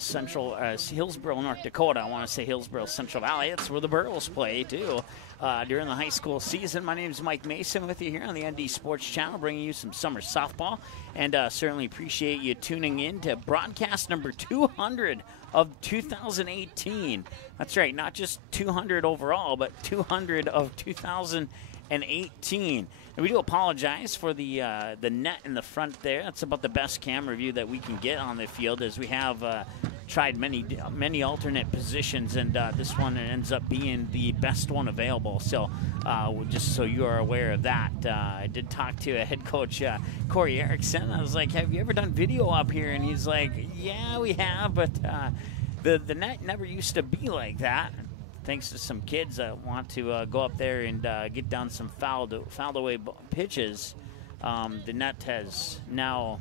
Hillsboro, North Dakota. I want to say Hillsboro, Central Valley. It's where the Burros play, too, during the high school season. My name is Mike Mason with you here on the ND Sports Channel, bringing you some summer softball. And certainly appreciate you tuning in to broadcast number 200 of 2018. That's right, not just 200 overall, but 200 of 2018. And we do apologize for the net in the front there. That's about the best camera view that we can get on the field, as we have tried many alternate positions, and this one ends up being the best one available. So just so you are aware of that, I did talk to a head coach, Corey Erickson. I was like, have you ever done video up here? And he's like, yeah, we have, but the net never used to be like that. Thanks to some kids that want to go up there and get down some fouled away pitches, the net has now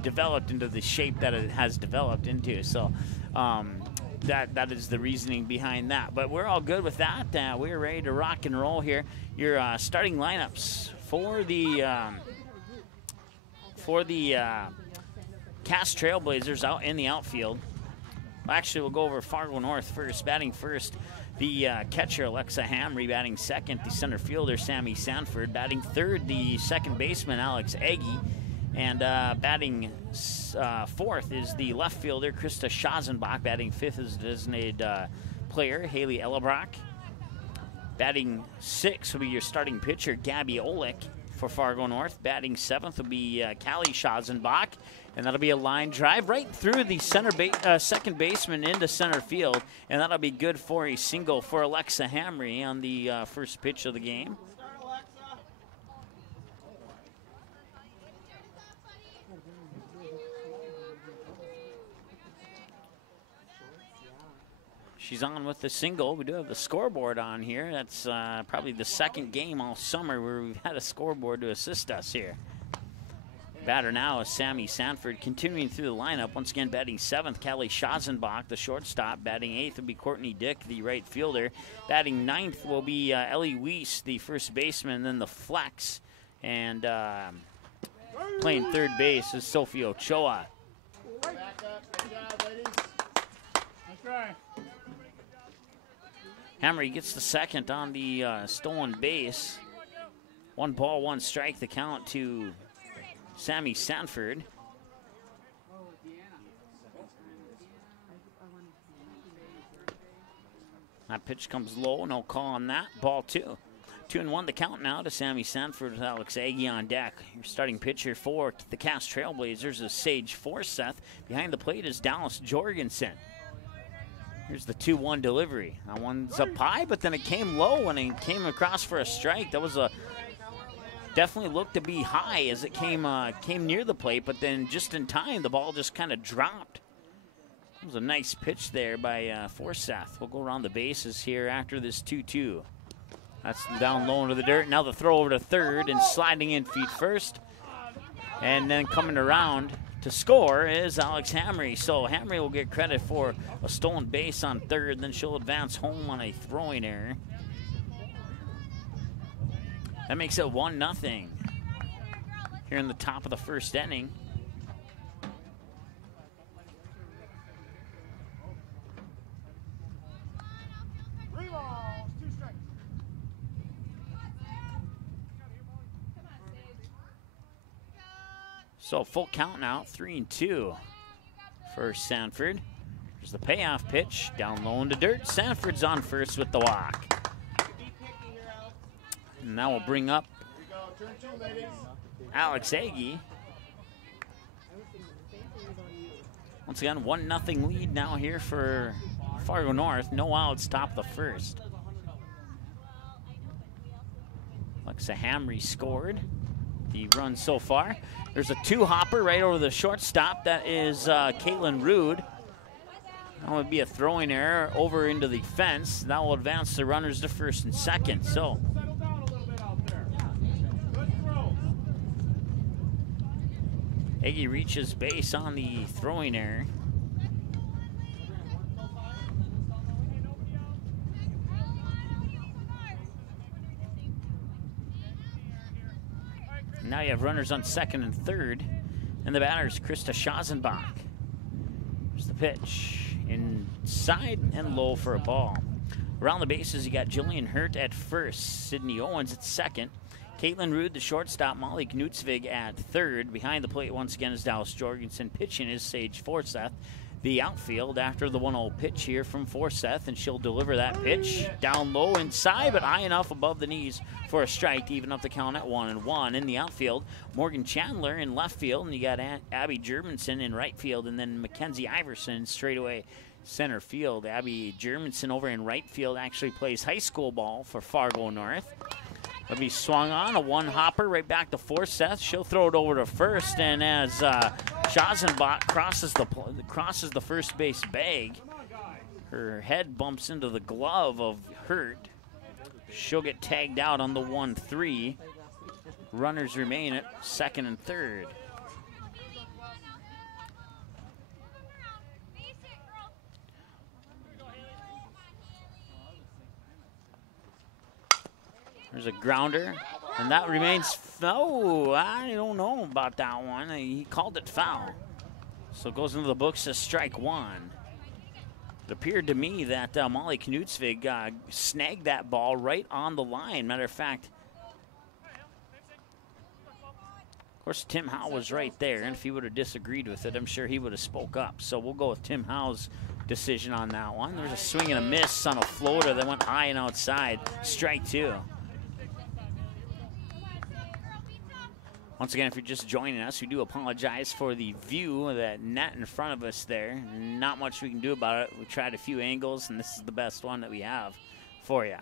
developed into the shape that it has developed into. So that is the reasoning behind that. But we're all good with that. We're ready to rock and roll here. Your starting lineups for the Cass Trailblazers out in the outfield. Actually, we'll go over Fargo North first. Batting first, the catcher, Alexa Hamry. Batting second, the center fielder, Sammy Sanford. Batting third, the second baseman, Alex Agee. And batting fourth is the left fielder, Krista Schazenbach. Batting fifth is the designated player, Haley Ellebrock. Batting sixth will be your starting pitcher, Gabby Olick for Fargo North. Batting seventh will be Callie Schazenbach. And that'll be a line drive right through the second baseman into center field. And that'll be good for a single for Alexa Hamry on the first pitch of the game. She's on with the single. We do have the scoreboard on here. That's probably the second game all summer where we've had a scoreboard to assist us here. Batter now is Sammy Sanford, continuing through the lineup. Once again, batting seventh, Callie Schazenbach, the shortstop. Batting eighth will be Courtney Dick, the right fielder. Batting ninth will be Ellie Weiss, the first baseman, and then the flex. And playing third base is Sophie Ochoa. Hamry gets the second on the stolen base. 1 ball, 1 strike, the count to Sammy Sanford. That pitch comes low, no call on that. Ball 2. 2-1 the count now to Sammy Sanford with Alex Agee on deck. Your starting pitcher for the Cass Trailblazers is Sage Forseth. Behind the plate is Dallas Jorgensen. Here's the 2-1 delivery. That one's up high, but then it came low and it came across for a strike. That was definitely looked to be high as it came near the plate, but then just in time, the ball just kind of dropped. It was a nice pitch there by Forseth. We'll go around the bases here after this 2-2. That's down low into the dirt. Now the throw over to third and sliding in feet first. And then coming around to score is Alex Hamry. So Hamry will get credit for a stolen base on third, then she'll advance home on a throwing error. That makes it 1-0 here in the top of the first inning. So full count now, 3-2 for Sanford. Here's the payoff pitch, down low into dirt. Sanford's on first with the walk. And now we'll bring up Alex Agee. Once again, 1-0 lead now here for Fargo North. No outs, top of the first. Alexa Hamry scored the run so far. There's a 2-hopper right over the shortstop. That is Caitlin Rude. That would be a throwing error over into the fence. That will advance the runners to first and second. So Agee reaches base on the throwing error. Now you have runners on second and third. And the batter is Krista Schazenbach. There's the pitch. Inside and low for a ball. Around the bases, you got Jillian Hurt at first, Sydney Owens at second, Caitlin Rude, the shortstop, Molly Knutsvig at third. Behind the plate once again is Dallas Jorgensen. Pitching is Sage Forsyth. The outfield after the 1-0 pitch here from Forsyth, and she'll deliver that pitch down low inside, but high enough above the knees for a strike to even up the count at 1-1. In the outfield, Morgan Chandler in left field, and you got Abby Germanson in right field, and then Mackenzie Iverson straightaway center field. Abby Germanson over in right field actually plays high school ball for Fargo North. It'll be swung on, a one-hopper right back to Forsyth. She'll throw it over to first, and as Schazenbach crosses the first base bag, her head bumps into the glove of Hurt. She'll get tagged out on the 1-3. Runners remain at second and third. There's a grounder, and that remains, oh, I don't know about that one. He called it foul. So it goes into the books as strike one. It appeared to me that Molly Knutsvig snagged that ball right on the line. Matter of fact, of course, Tim Howe was right there, and if he would have disagreed with it, I'm sure he would have spoke up. So we'll go with Tim Howe's decision on that one. There's a swing and a miss on a floater that went high and outside. Strike two. Once again, if you're just joining us, we do apologize for the view of that net in front of us there. Not much we can do about it. We tried a few angles, and this is the best one that we have for you.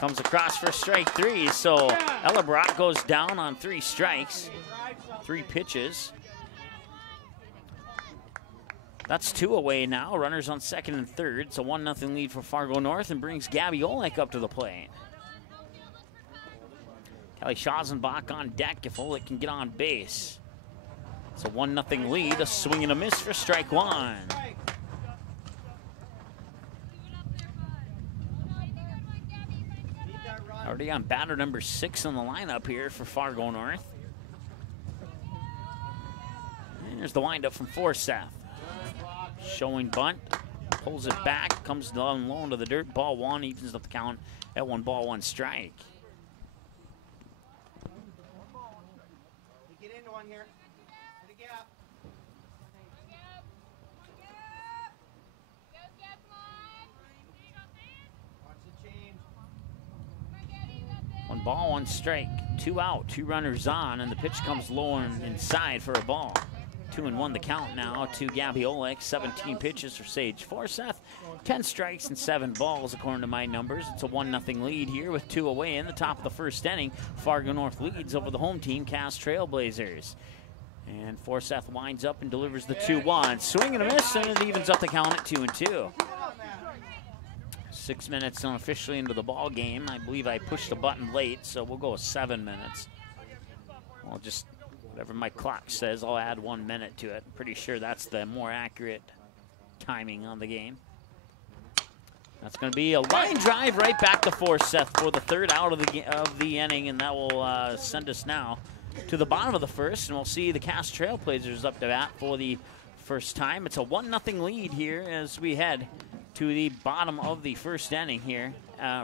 Comes across for strike three, so Ella Brock goes down on 3 strikes, 3 pitches. That's 2 away now. Runners on second and third. It's a 1-0 lead for Fargo North and brings Gabby Olek up to the plate. Kelly Schazenbach on deck if Olek can get on base. It's a 1-0 lead, a swing and a miss for strike one. Already on batter number 6 in the lineup here for Fargo North. And there's the windup from Forsyth. Showing bunt, pulls it back, comes down low into the dirt. Ball one, evens up the count at 1-1 strike. Get into one here. Hit a gap. Watch the change. 1-1 strike. 2 out, 2 runners on, and the pitch comes low and inside for a ball. 2-1 the count now to Gabby Olek. 17 pitches for Sage Forsyth. 10 strikes and 7 balls according to my numbers. It's a 1-0 lead here with 2 away in the top of the first inning. Fargo North leads over the home team, Cass Trailblazers. And Forsyth winds up and delivers the 2-1. Swing and a miss, and it evens up the count at 2-2. 6 minutes unofficially into the ball game. I believe I pushed the button late, so we'll go with 7 minutes. We'll just, whatever my clock says, I'll add 1 minute to it. Pretty sure that's the more accurate timing on the game. That's going to be a line drive right back to Forsyth for the 3rd out of the inning, and that will send us now to the bottom of the first, and we'll see the Cass Trailblazers up to bat for the first time. It's a 1-0 lead here as we head to the bottom of the first inning here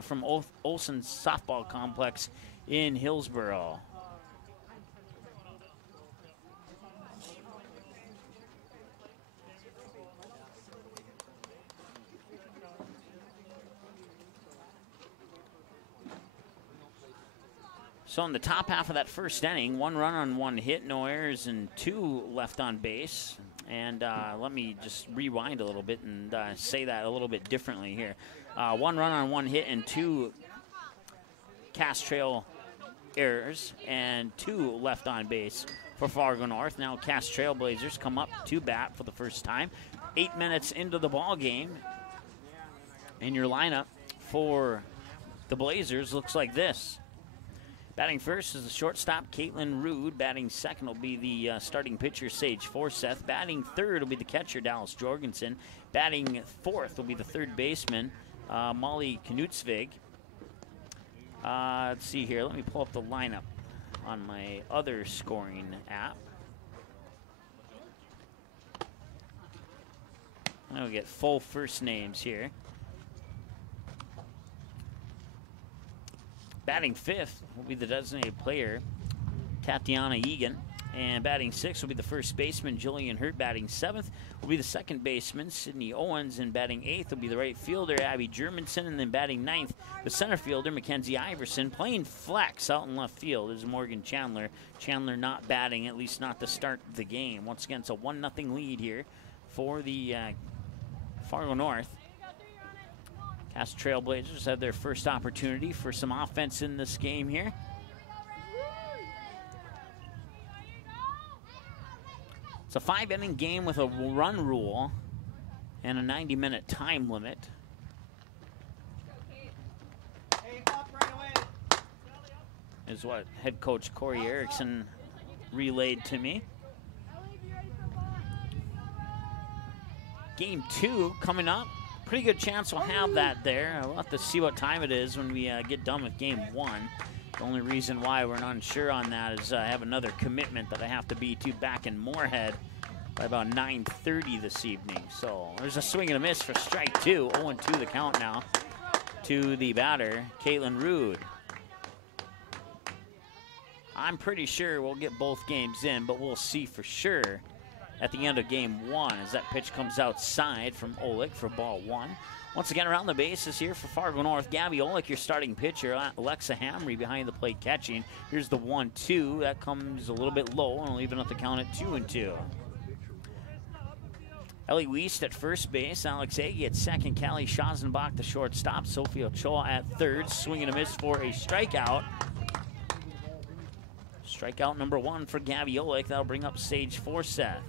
from Olsen Softball Complex in Hillsboro. So in the top half of that first inning, 1 run on 1 hit, no errors, and 2 left on base. And let me just rewind a little bit and say that a little bit differently here. 1 run on 1 hit and 2 Cass Trail errors and 2 left on base for Fargo North. Now Cass Trailblazers come up to bat for the first time. 8 minutes into the ball game, and your lineup for the Blazers looks like this. Batting first is the shortstop, Caitlin Rude. Batting second will be the starting pitcher, Sage Forsyth. Batting third will be the catcher, Dallas Jorgensen. Batting fourth will be the third baseman, Molly Knutsvig. Let's see here. Let me pull up the lineup on my other scoring app. Now we get full first names here. Batting fifth will be the designated player, Tatiana Egan. And batting sixth will be the first baseman, Jillian Hurt. Batting seventh will be the second baseman, Sydney Owens. And batting eighth will be the right fielder, Abby Germanson. And then batting ninth, the center fielder, Mackenzie Iverson. Playing flex out in left field is Morgan Chandler. Chandler not batting, at least not to start the game. Once again, it's a 1-0 lead here for the Fargo North. Cast Trailblazers have their first opportunity for some offense in this game here. It's a 5-inning game with a run rule and a 90-minute time limit. Is what head coach Corey Erickson relayed to me. Game 2 coming up. Pretty good chance we'll have that there. We'll have to see what time it is when we get done with game 1. The only reason why we're not sure on that is I have another commitment that I have to be to back in Moorhead by about 9:30 this evening. So there's a swing and a miss for strike 2. 0-2 the count now to the batter, Caitlin Rude. I'm pretty sure we'll get both games in, but we'll see for sure at the end of game 1 as that pitch comes outside from Olick for ball 1. Once again, around the bases here for Fargo North, Gabby Olick, your starting pitcher. Alexa Hamry behind the plate catching. Here's the 1-2. That comes a little bit low, and we'll even up the count at 2-2. Ellie Wiest at first base. Alex Agee at second. Callie Schazenbach, the shortstop. Sophie Ochoa at third. Swing and a miss for a strikeout. Strikeout number 1 for Gabby Olick. That'll bring up Sage Forseth.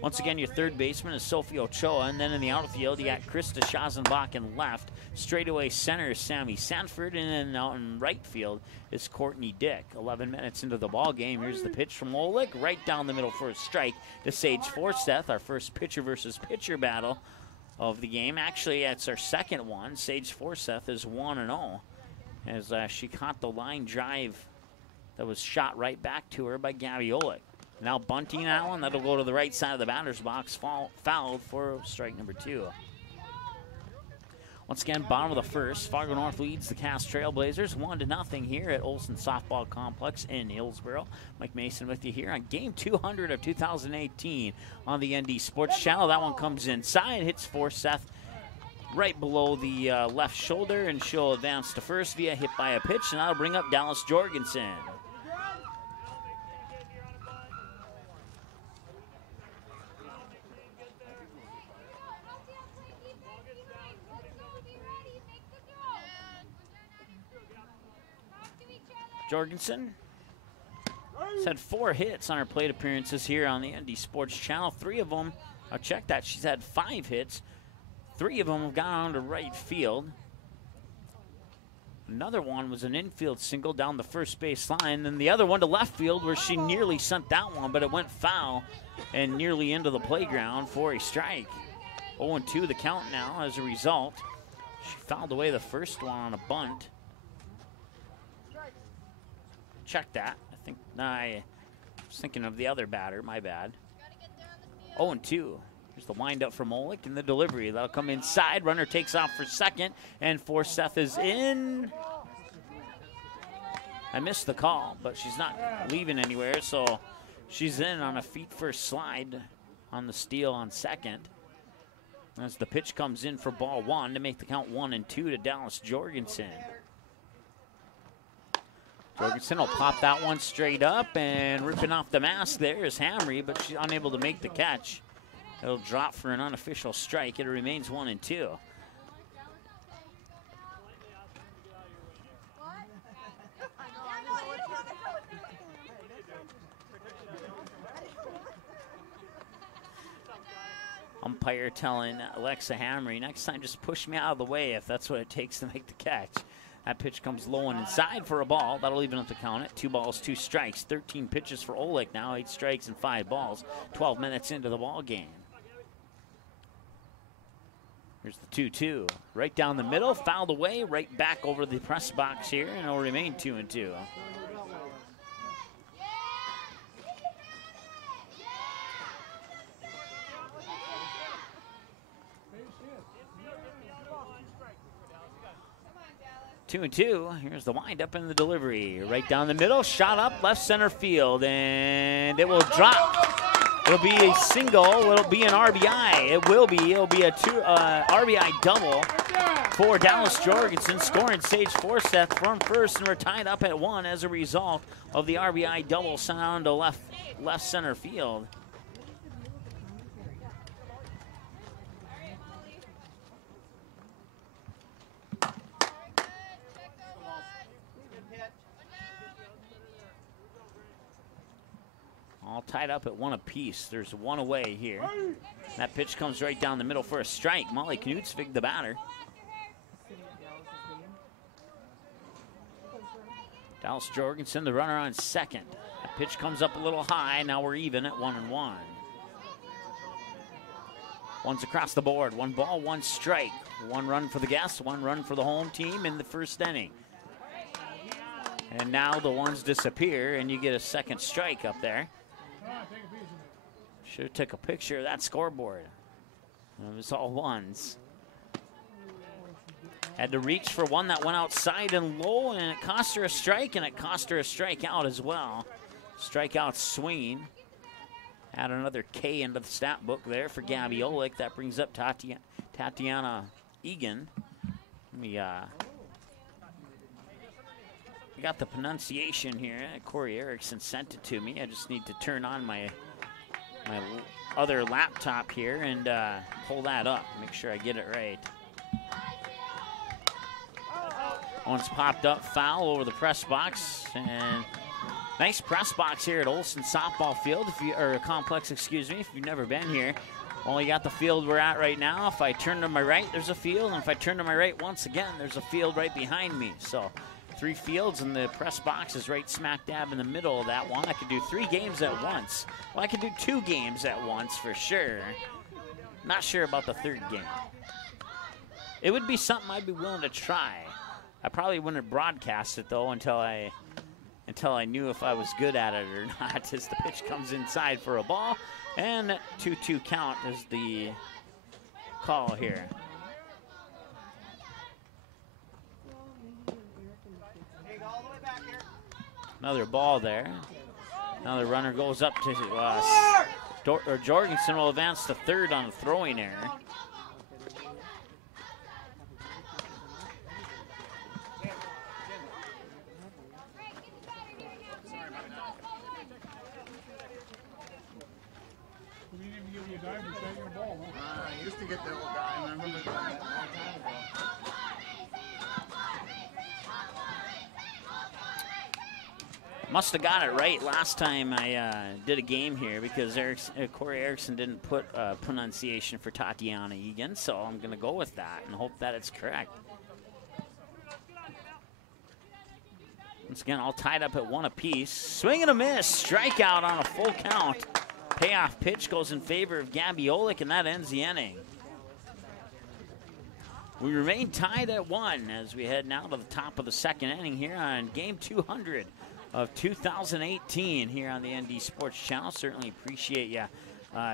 Once again, your third baseman is Sophie Ochoa, and then in the outfield, you got Krista Schazenbach in left. Straightaway center is Sammy Sanford, and then out in right field is Courtney Dick. 11 minutes into the ball game. Here's the pitch from Olick, right down the middle for a strike to Sage Forseth, our first pitcher versus pitcher battle of the game. Actually, it's our second one. Sage Forseth is 1-0 as she caught the line drive that was shot right back to her by Gabby Olick. Now bunting that one. That'll go to the right side of the batter's box. Fouled for strike number 2. Once again, bottom of the first. Fargo North leads the Cast Trailblazers 1-0 here at Olson Softball Complex in Hillsboro. Mike Mason with you here on game 200 of 2018 on the ND Sports Channel. That one comes inside, hits Forseth right below the left shoulder, and she'll advance to first via hit by a pitch, and that'll bring up Dallas Jorgensen. Jorgensen has had 4 hits on her plate appearances here on the ND Sports Channel. 3 of them, I'll check that, she's had 5 hits. 3 of them have gone on to right field. Another one was an infield single down the first base line, and the other one to left field where she nearly sent that one, but it went foul and nearly into the playground for a strike. 0-2 the count now as a result. She fouled away the first one on a bunt. Check that. I was thinking of the other batter. My bad. 0-2. Here's the windup from Olick and the delivery. That'll come inside. Runner takes off for second, and Forseth is in. I missed the call, but she's not leaving anywhere, so she's in on a feet-first slide on the steal on second. As the pitch comes in for ball 1 to make the count 1-2 to Dallas Jorgensen. Jorgensen will pop that one straight up, and ripping off the mask there is Hamry, but she's unable to make the catch. It'll drop for an unofficial strike. It remains 1-2. Umpire telling Alexa Hamry, next time just push me out of the way if that's what it takes to make the catch. That pitch comes low and inside for a ball. That'll even up the count at 2 balls, 2 strikes. 13 pitches for Olick now, 8 strikes and 5 balls. 12 minutes into the ball game. Here's the 2-2. Right down the middle, fouled away, right back over the press box here, and it'll remain 2-2. 2-2. Here's the windup and the delivery. Right down the middle, shot up, left center field, and it will drop. It'll be a single. It'll be an RBI. It'll be a RBI double for Dallas Jorgensen, scoring Sage Forseth from first, and we're tied up at 1 as a result of the RBI double sound to left center field. All tied up at 1 apiece. There's 1 away here. That pitch comes right down the middle for a strike. Molly Knutsvig, the batter. Dallas Jorgensen, the runner on second. That pitch comes up a little high. Now we're even at 1-1. One's across the board. 1 ball, 1 strike. 1 run for the guests, 1 run for the home team in the first inning. And now the ones disappear, and you get a second strike up there. Should have took a picture of that scoreboard. It was all ones. Had to reach for one that went outside and low, and it cost her a strike, and it cost her a strikeout as well. Strikeout swinging. Add another K into the stat book there for Gabby Olick. That brings up Tatiana Egan. We got the pronunciation here. Corey Erickson sent it to me. I just need to turn on my other laptop here and pull that up. Make sure I get it right. One's popped up, foul over the press box, and nice press box here at Olson Softball Field, or Complex, excuse me, if you've never been here. Well, you got the field we're at right now. If I turn to my right, there's a field, and if I turn to my right once again, there's a field right behind me. So 3 fields, and the press box is right smack dab in the middle of that one. I could do 3 games at once. Well, I could do 2 games at once for sure. Not sure about the 3rd game. It would be something I'd be willing to try. I probably wouldn't broadcast it though until I knew if I was good at it or not. As the pitch comes inside for a ball, and 2-2 count is the call here. Another ball there. Now the runner goes up to Jorgensen will advance to 3rd on a throwing error. I used to get the old guy, and I remember that a long time ago. Must have got it right last time I did a game here, because Corey Erickson didn't put pronunciation for Tatiana Egan, so I'm going to go with that and hope that it's correct. Once again, all tied up at 1 apiece. Swing and a miss. Strikeout on a full count. Payoff pitch goes in favor of Gabby Olick, and that ends the inning. We remain tied at 1 as we head now to the top of the 2nd inning here on game 200 of 2018 here on the ND Sports Channel. Certainly appreciate you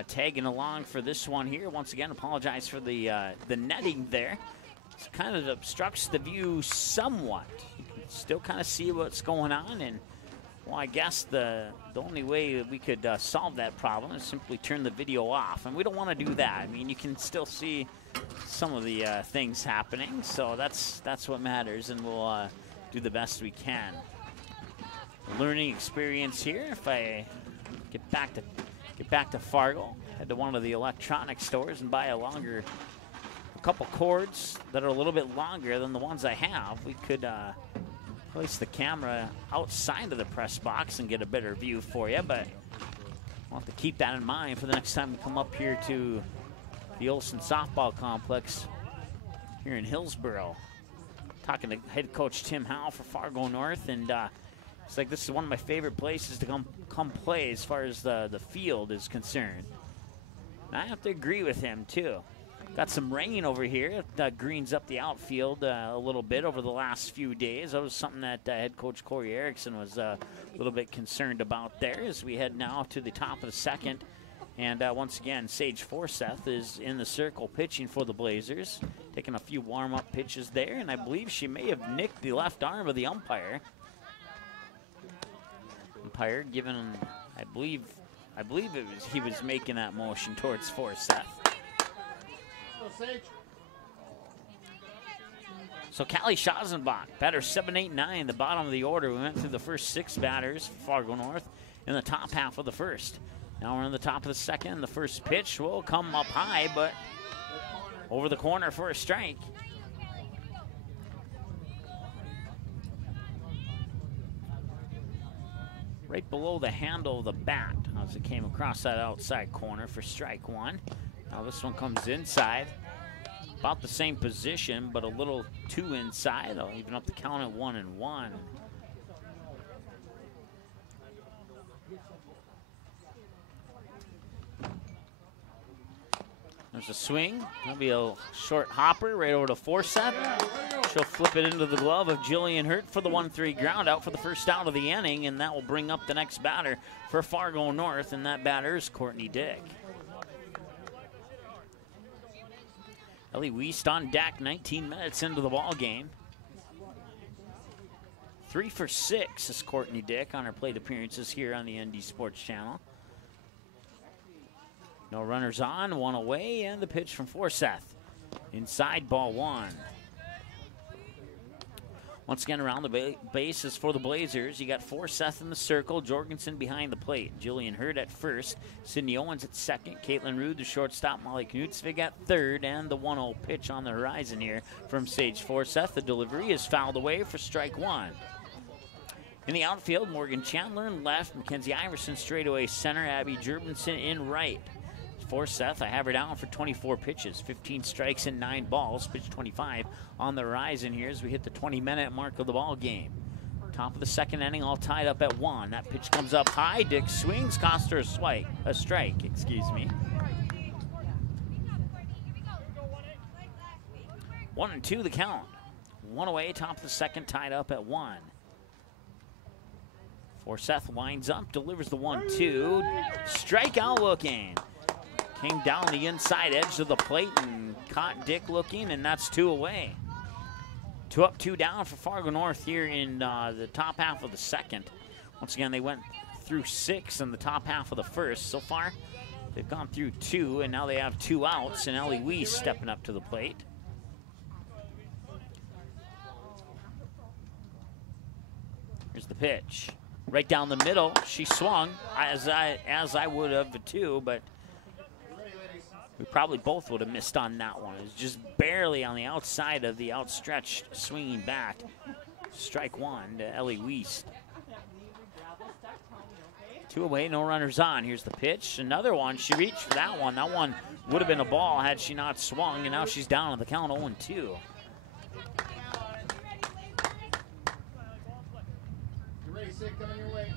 tagging along for this one here. Once again, apologize for the netting there. It kind of obstructs the view somewhat. You can still kind of see what's going on, and well, I guess the only way that we could solve that problem is simply turn the video off, and we don't want to do that. I mean, you can still see some of the things happening, so that's what matters, and we'll do the best we can. Learning experience here. If I get back to Fargo, head to one of the electronic stores and buy a couple cords that are a little bit longer than the ones I have, we could place the camera outside of the press box and get a better view for you, but we'll have to keep that in mind for the next time we come up here to the Olson Softball Complex here in Hillsboro. Talking to head coach Tim Howell for Fargo North, and it's like this is one of my favorite places to come play as far as the field is concerned. And I have to agree with him too. Got some rain over here that greens up the outfield a little bit over the last few days. That was something that head coach Corey Erickson was a little bit concerned about there as we head now to the top of the 2nd And once again, Sage Forseth is in the circle pitching for the Blazers, taking a few warm-up pitches there, and I believe she may have nicked the left arm of the umpire. Umpire given, I believe he was making that motion towards Forseth. So Callie Schazenbach, batter 7, 8, 9, the bottom of the order. We went through the first 6 batters for Fargo North in the top half of the first. Now we're in the top of the second. The first pitch will come up high, but over the corner for a strike. Right below the handle of the bat as it came across that outside corner for strike 1. Now this one comes inside. About the same position, but a little too inside. I'll even up the count at 1-1. There's a swing. That'll be a short hopper right over to Forseth. She'll flip it into the glove of Jillian Hurt for the 1-3 ground out for the first out of the inning, and that will bring up the next batter for Fargo North, and that batter is Courtney Dick. Ellie Wiest on deck, 19 minutes into the ball game. 3 for 6 is Courtney Dick on her plate appearances here on the ND Sports Channel. No runners on, 1 away, and the pitch from Forseth. Inside, ball 1. Once again, around the bases for the Blazers, you got Forseth in the circle, Jorgensen behind the plate, Jillian Hurd at first, Sydney Owens at second, Caitlin Rude, the shortstop, Molly Knutsvig at third, and the 1-0 pitch on the horizon here from Sage Forseth. The delivery is fouled away for strike 1. In the outfield, Morgan Chandler in left, Mackenzie Iverson straightaway center, Abby Jurgensen in right. Forseth, I have her down for 24 pitches, 15 strikes and 9 balls, pitch 25 on the horizon here as we hit the 20-minute mark of the ball game. Top of the second inning, all tied up at 1. That pitch comes up high. Dick swings, cost her a strike, excuse me. 1-2 the count. 1 away, top of the second, tied up at 1. Forseth lines up, delivers the 1-2. Strikeout looking. Came down the inside edge of the plate and caught Dick looking, and that's 2 away. 2 up, 2 down for Fargo North here in the top half of the second. Once again, they went through 6 in the top half of the first. So far, they've gone through 2, and now they have 2 outs, and Ellie Wiest stepping up to the plate. Here's the pitch. Right down the middle. She swung, as I would have too, but we probably both would have missed on that one. It was just barely on the outside of the outstretched swinging bat. Strike 1 to Ellie Wiest. 2 away, no runners on. Here's the pitch. Another one. She reached for that one. That one would have been a ball had she not swung, and now she's down on the count 0-2. You ready, Sid? Coming your way.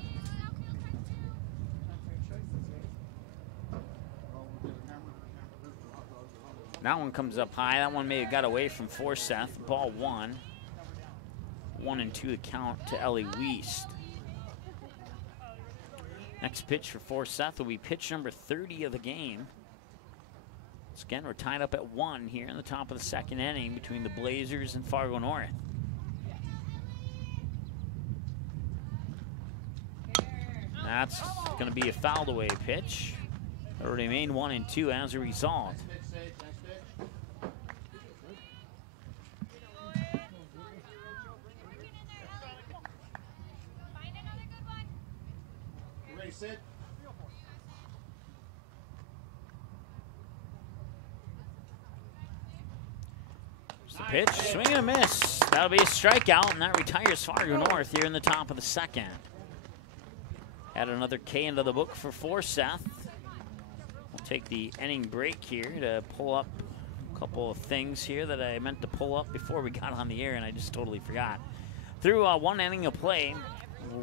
That one comes up high. That one may have got away from Forseth. Ball 1. 1-2 the count to Ellie Wiest. Next pitch for Forseth will be pitch number 30 of the game. Once again, we're tied up at 1 here in the top of the second inning between the Blazers and Fargo North. That's going to be a fouled away pitch. It'll remain 1-2 as a result. Sid. The pitch, swing and a miss. That'll be a strikeout, and that retires Fargo North here in the top of the second. Add another K into the book for Forseth. We'll take the inning break here to pull up a couple of things here that I meant to pull up before we got on the air, and I just totally forgot. Through 1 inning of play,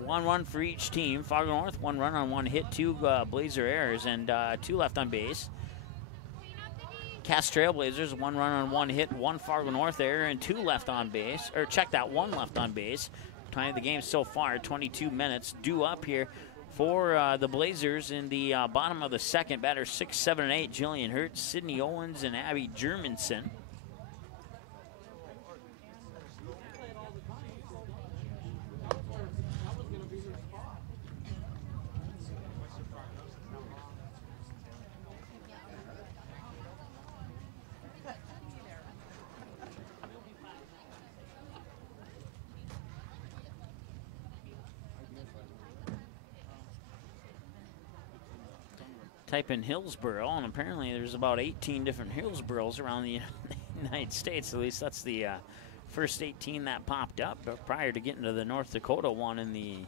1 run for each team. Fargo North, 1 run on 1 hit, 2 Blazer errors, and 2 left on base. Cass Trailblazers, 1 run on 1 hit, 1 Fargo North error, and 2 left on base. Or check that, 1 left on base. Time of the game so far, 22 minutes. Due up here for the Blazers in the bottom of the second. Batters 6, 7, and 8. Jillian Hurt, Sydney Owens, and Abby Germanson. Type in Hillsboro, and apparently there's about 18 different Hillsboroughs around the United States. At least that's the first 18 that popped up prior to getting to the North Dakota one in the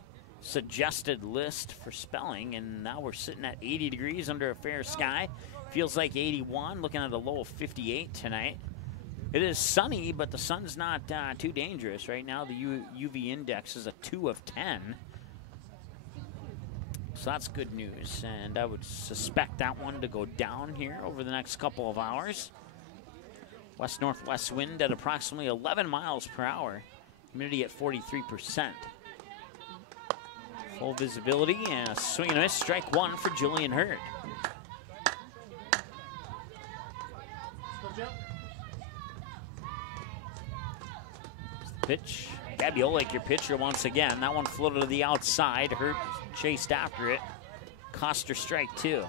suggested list for spelling. And now we're sitting at 80 degrees under a fair sky. Feels like 81, looking at a low of 58 tonight. It is sunny, but the sun's not too dangerous. Right now the UV index is a 2 of 10. So that's good news, and I would suspect that one to go down here over the next couple of hours. West-northwest wind at approximately 11 miles per hour. Humidity at 43%. Full visibility and a swing and a miss. Strike one for Jillian Hurd. Pitch. Gabby Oleg, your pitcher once again. That one floated to the outside. Hurt chased after it. Cost her strike two.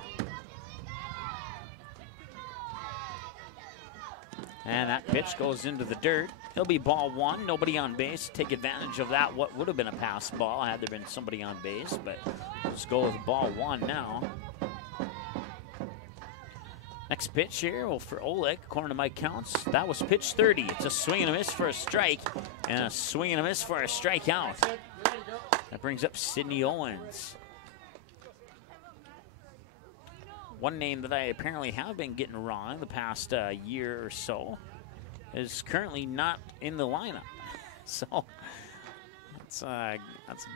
And that pitch goes into the dirt. It'll be ball one. Nobody on base. Take advantage of that. What would have been a pass ball had there been somebody on base. But let's go with ball one now. Next pitch here for Oleg, according to my counts, that was pitch 30. It's a swing and a miss for a strike, and a swing and a miss for a strikeout. That brings up Sydney Owens. One name that I apparently have been getting wrong the past year or so is currently not in the lineup. So that's a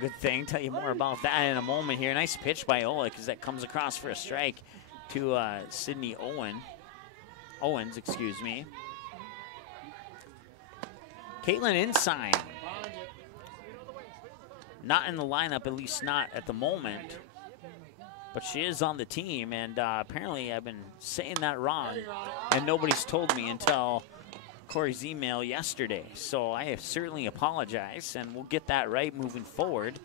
good thing. Tell you more about that in a moment here. Nice pitch by Oleg as that comes across for a strike to Sydney Owens, excuse me. Caitlin Ensign, not in the lineup, at least not at the moment, but she is on the team, and apparently I've been saying that wrong, and nobody's told me until Corey's email yesterday. So I certainly apologize, and we'll get that right moving forward.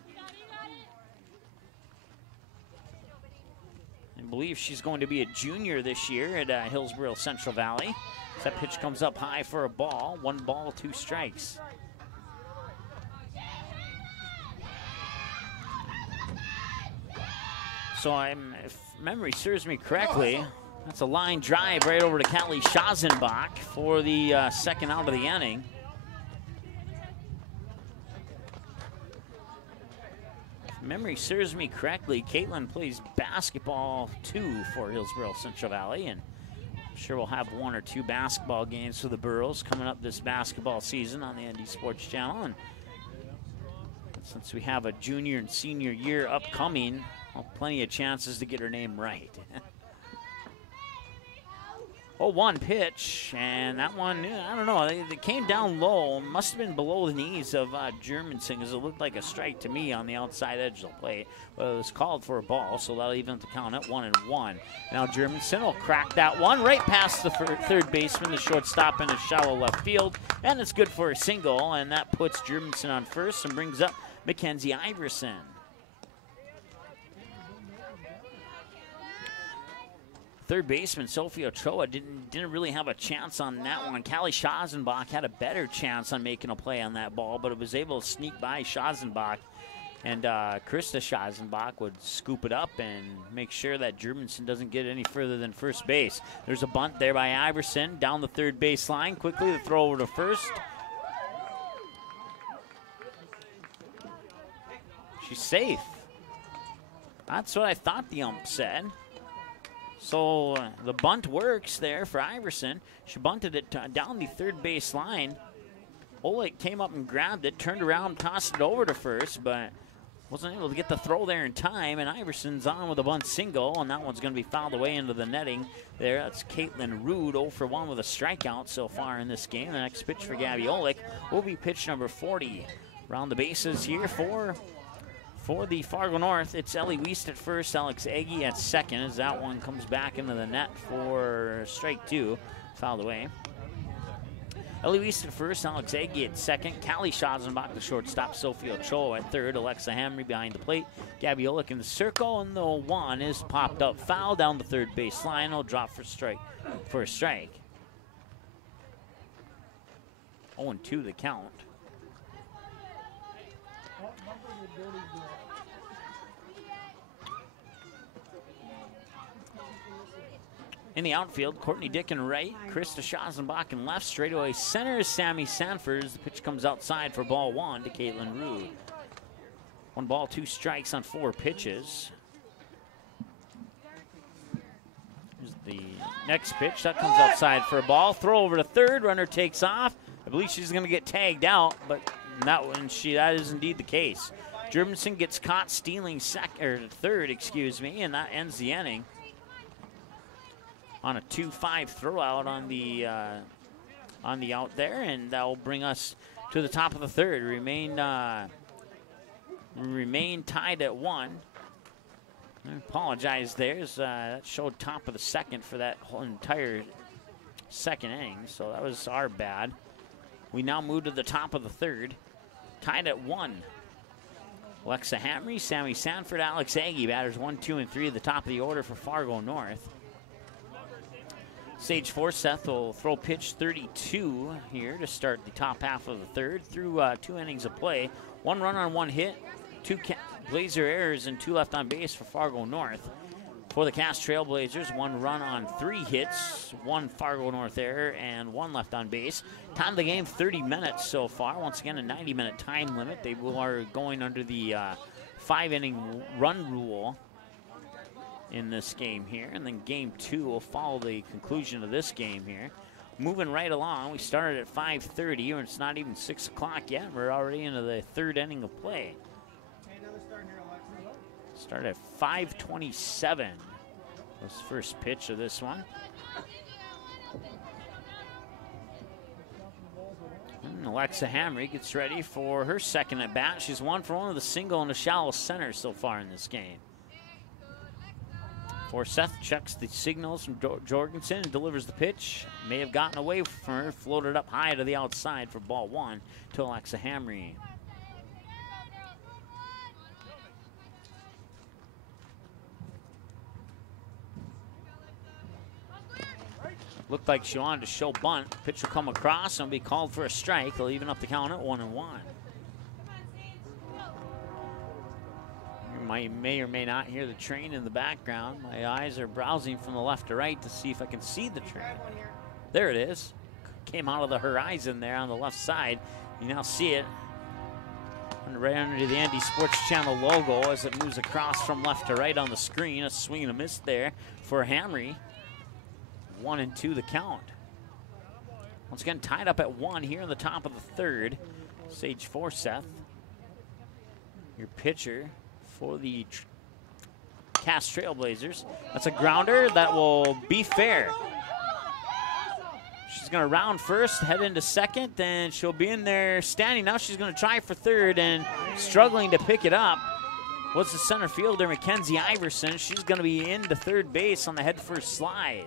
I believe she's going to be a junior this year at Hillsboro Central Valley. That pitch comes up high for a ball. 1 ball, 2 strikes. So if memory serves me correctly, that's a line drive right over to Callie Schazenbach for the second out of the inning. Memory serves me correctly, Caitlin plays basketball too for Hillsboro Central Valley, and I'm sure we'll have 1 or 2 basketball games for the Burros coming up this basketball season on the ND Sports Channel. And since we have a junior and senior year upcoming, well, plenty of chances to get her name right. 0-1 pitch, and that one, I don't know, they came down low. Must have been below the knees of Germanson, because it looked like a strike to me on the outside edge of the plate. But it was called for a ball, so that'll even count at 1-1. Now Germanson will crack that one right past the third baseman, the shortstop in a shallow left field, and it's good for a single, and that puts Germanson on first and brings up Mackenzie Iverson. Third baseman Sophie Ochoa didn't really have a chance on that one. Callie Schazenbach had a better chance on making a play on that ball, but it was able to sneak by Schazenbach, and Krista Schazenbach would scoop it up and make sure that Germanson doesn't get any further than first base. There's a bunt there by Iverson down the third base line. Quickly the throw over to first. She's safe. That's what I thought the ump said. So the bunt works there for Iverson. She bunted it down the third base line. Oleg came up and grabbed it, turned around, tossed it over to first, but wasn't able to get the throw there in time, and Iverson's on with a bunt single, and that one's going to be fouled away into the netting there. That's Caitlin Rude, 0 for 1 with a strikeout so far in this game. The next pitch for Gabby Oleg will be pitch number 40. Around the bases here for For the Fargo North, it's Ellie Wiest at first, Alex Agee at second, as that one comes back into the net for strike two, fouled away. Ellie Wiest at first, Alex Agee at second, Callie Schazenbach, the shortstop, Sophie Ochoa at third, Alexa Hamry behind the plate, Gabby Olick in the circle, and the one is popped up foul down the third base line. It'll drop for a strike. 0-2 the count. In the outfield, Courtney Dick in right, Krista Schazenbach in left, straightaway center is Sammy Sanford. The pitch comes outside for ball one to Caitlin Rude. 1 ball, 2 strikes on 4 pitches. Here's the next pitch, that comes outside for a ball. Throw over to third, runner takes off. I believe she's gonna get tagged out, but that is indeed the case. Germanson gets caught stealing third, and that ends the inning. On a 2-5 throw out on the out there, and that will bring us to the top of the third. Remain tied at 1. I apologize there. That showed top of the second for that whole entire second inning, so that was our bad. We now move to the top of the third, tied at 1. Alexa Hamry, Sammy Sanford, Alex Agee, batters 1, 2, and 3 at the top of the order for Fargo North. Sage Forseth will throw pitch 32 here to start the top half of the third through 2 innings of play. 1 run on 1 hit, 2 Blazer errors, and 2 left on base for Fargo North. For the Cass Trailblazers, 1 run on 3 hits, 1 Fargo North error, and 1 left on base. Time of the game, 30 minutes so far. Once again, a 90-minute time limit. They are going under the 5-inning run rule in this game here, and then game 2 will follow the conclusion of this game here. Moving right along, we started at 5:30, and it's not even 6 o'clock yet. We're already into the 3rd inning of play. Started at 5:27. Was the first pitch of this one. And Alexa Hamry gets ready for her second at bat. She's 1 for 1 with a single and a shallow center so far in this game. Forseth checks the signals from Jorgensen and delivers the pitch. May have gotten away from her, floated up high to the outside for ball 1 to Alexa Hamry. Looked like she wanted to show bunt. Pitch will come across and be called for a strike. They'll even up the count at 1-1. You may or may not hear the train in the background. My eyes are browsing from the left to right to see if I can see the train. There it is. Came out of the horizon there on the left side. You now see it right under the Andy Sports Channel logo as it moves across from left to right on the screen. A swing and a miss there for Hamry. 1-2 the count. Once again, tied up at 1 here in the top of the third. Sage Forseth, your pitcher for the Cass Trailblazers. That's a grounder that will be fair. She's going to round first, head into second, then she'll be in there standing. Now she's going to try for third and struggling to pick it up. What's the center fielder, Mackenzie Iverson? She's going to be into third base on the head first slide.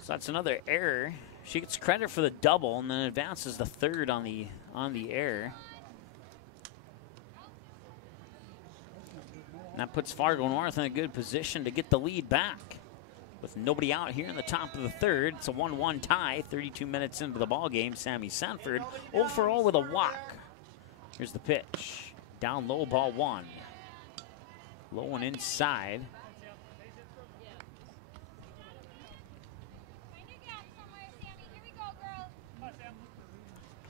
So that's another error. She gets credit for the double and then advances the third on the error. And that puts Fargo North in a good position to get the lead back. With nobody out here in the top of the third, it's a 1-1 tie. 32 minutes into the ball game. Sammy Sanford 0 for 0 with a walk. Here's the pitch. Down low, ball 1. Low and inside.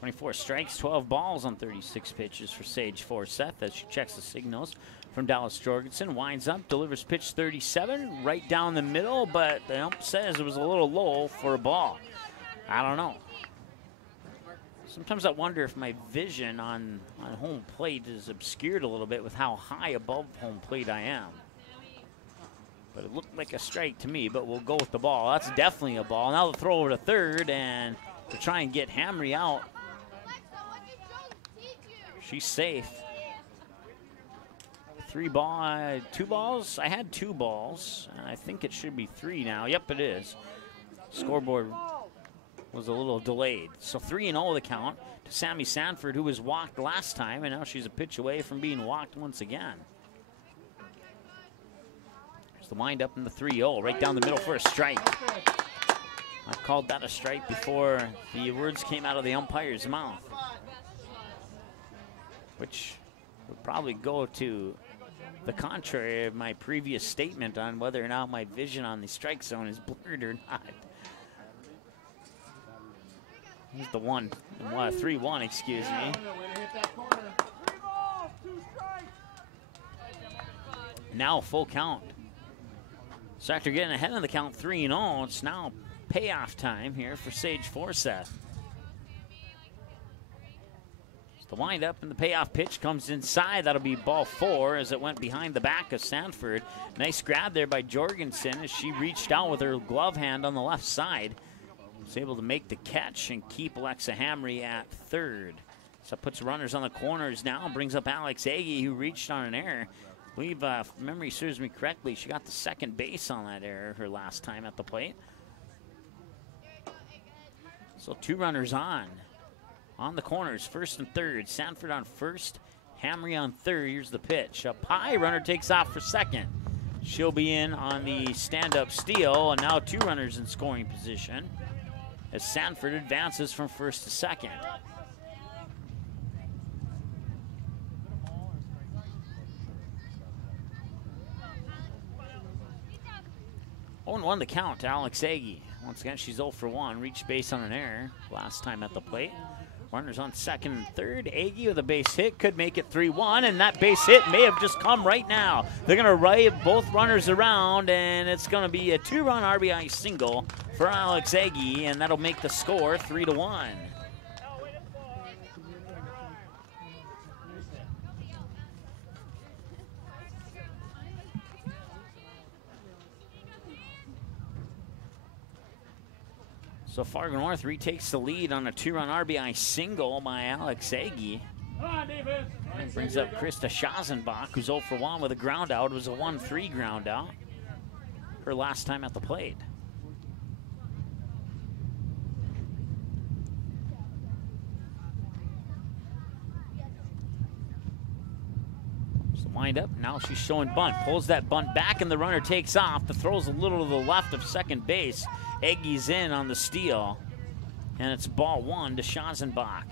24 strikes, 12 balls on 36 pitches for Sage Forseth as she checks the signals from Dallas Jorgensen. Winds up, delivers pitch 37, right down the middle, but the ump says it was a little low for a ball. I don't know. Sometimes I wonder if my vision on home plate is obscured a little bit with how high above home plate I am. But it looked like a strike to me, but we'll go with the ball. That's definitely a ball. Now the throw over to third, and to try and get Hamry out. She's safe. 2 balls? I had 2 balls. I think it should be 3 now. Yep, it is. Scoreboard was a little delayed. So 3-0 the count to Sammy Sanford, who was walked last time, and now she's a pitch away from being walked once again. There's the windup in the 3-0, right down the middle for a strike. I called that a strike before the words came out of the umpire's mouth, which would probably go to the contrary of my previous statement on whether or not my vision on the strike zone is blurred or not. Here's the 3-1, excuse me. Now full count. So after getting ahead of the count 3-0, it's now payoff time here for Sage Forseth. The windup and the payoff pitch comes inside. That'll be ball 4 as it went behind the back of Sanford. Nice grab there by Jorgensen as she reached out with her glove hand on the left side. Was able to make the catch and keep Alexa Hamry at third. So it puts runners on the corners now and brings up Alex Agee, who reached on an error. I believe, if memory serves me correctly, she got the second base on that error her last time at the plate. So 2 runners on the corners, first and third. Sanford on first, Hamry on third. Here's the pitch. Up high, runner takes off for second. She'll be in on the stand-up steal, and now 2 runners in scoring position as Sanford advances from first to second. Oh, 1 the count to Alex Agee. Once again, she's 0 for 1. Reached base on an error last time at the plate. Runners on second and third. Agee with a base hit could make it 3-1, and that base hit may have just come right now. They're going to ride both runners around, and it's going to be a 2-run RBI single for Alex Agee, and that'll make the score 3-1. So Fargo North retakes the lead on a 2-run RBI single by Alex Agee. And brings up Krista Schazenbach, who's 0 for 1 with a ground out. It was a 1-3 ground out her last time at the plate. So wind up, now she's showing bunt. Pulls that bunt back and the runner takes off. The throw's a little to the left of second base. Agee's in on the steal, and it's ball 1 to Schazenbach.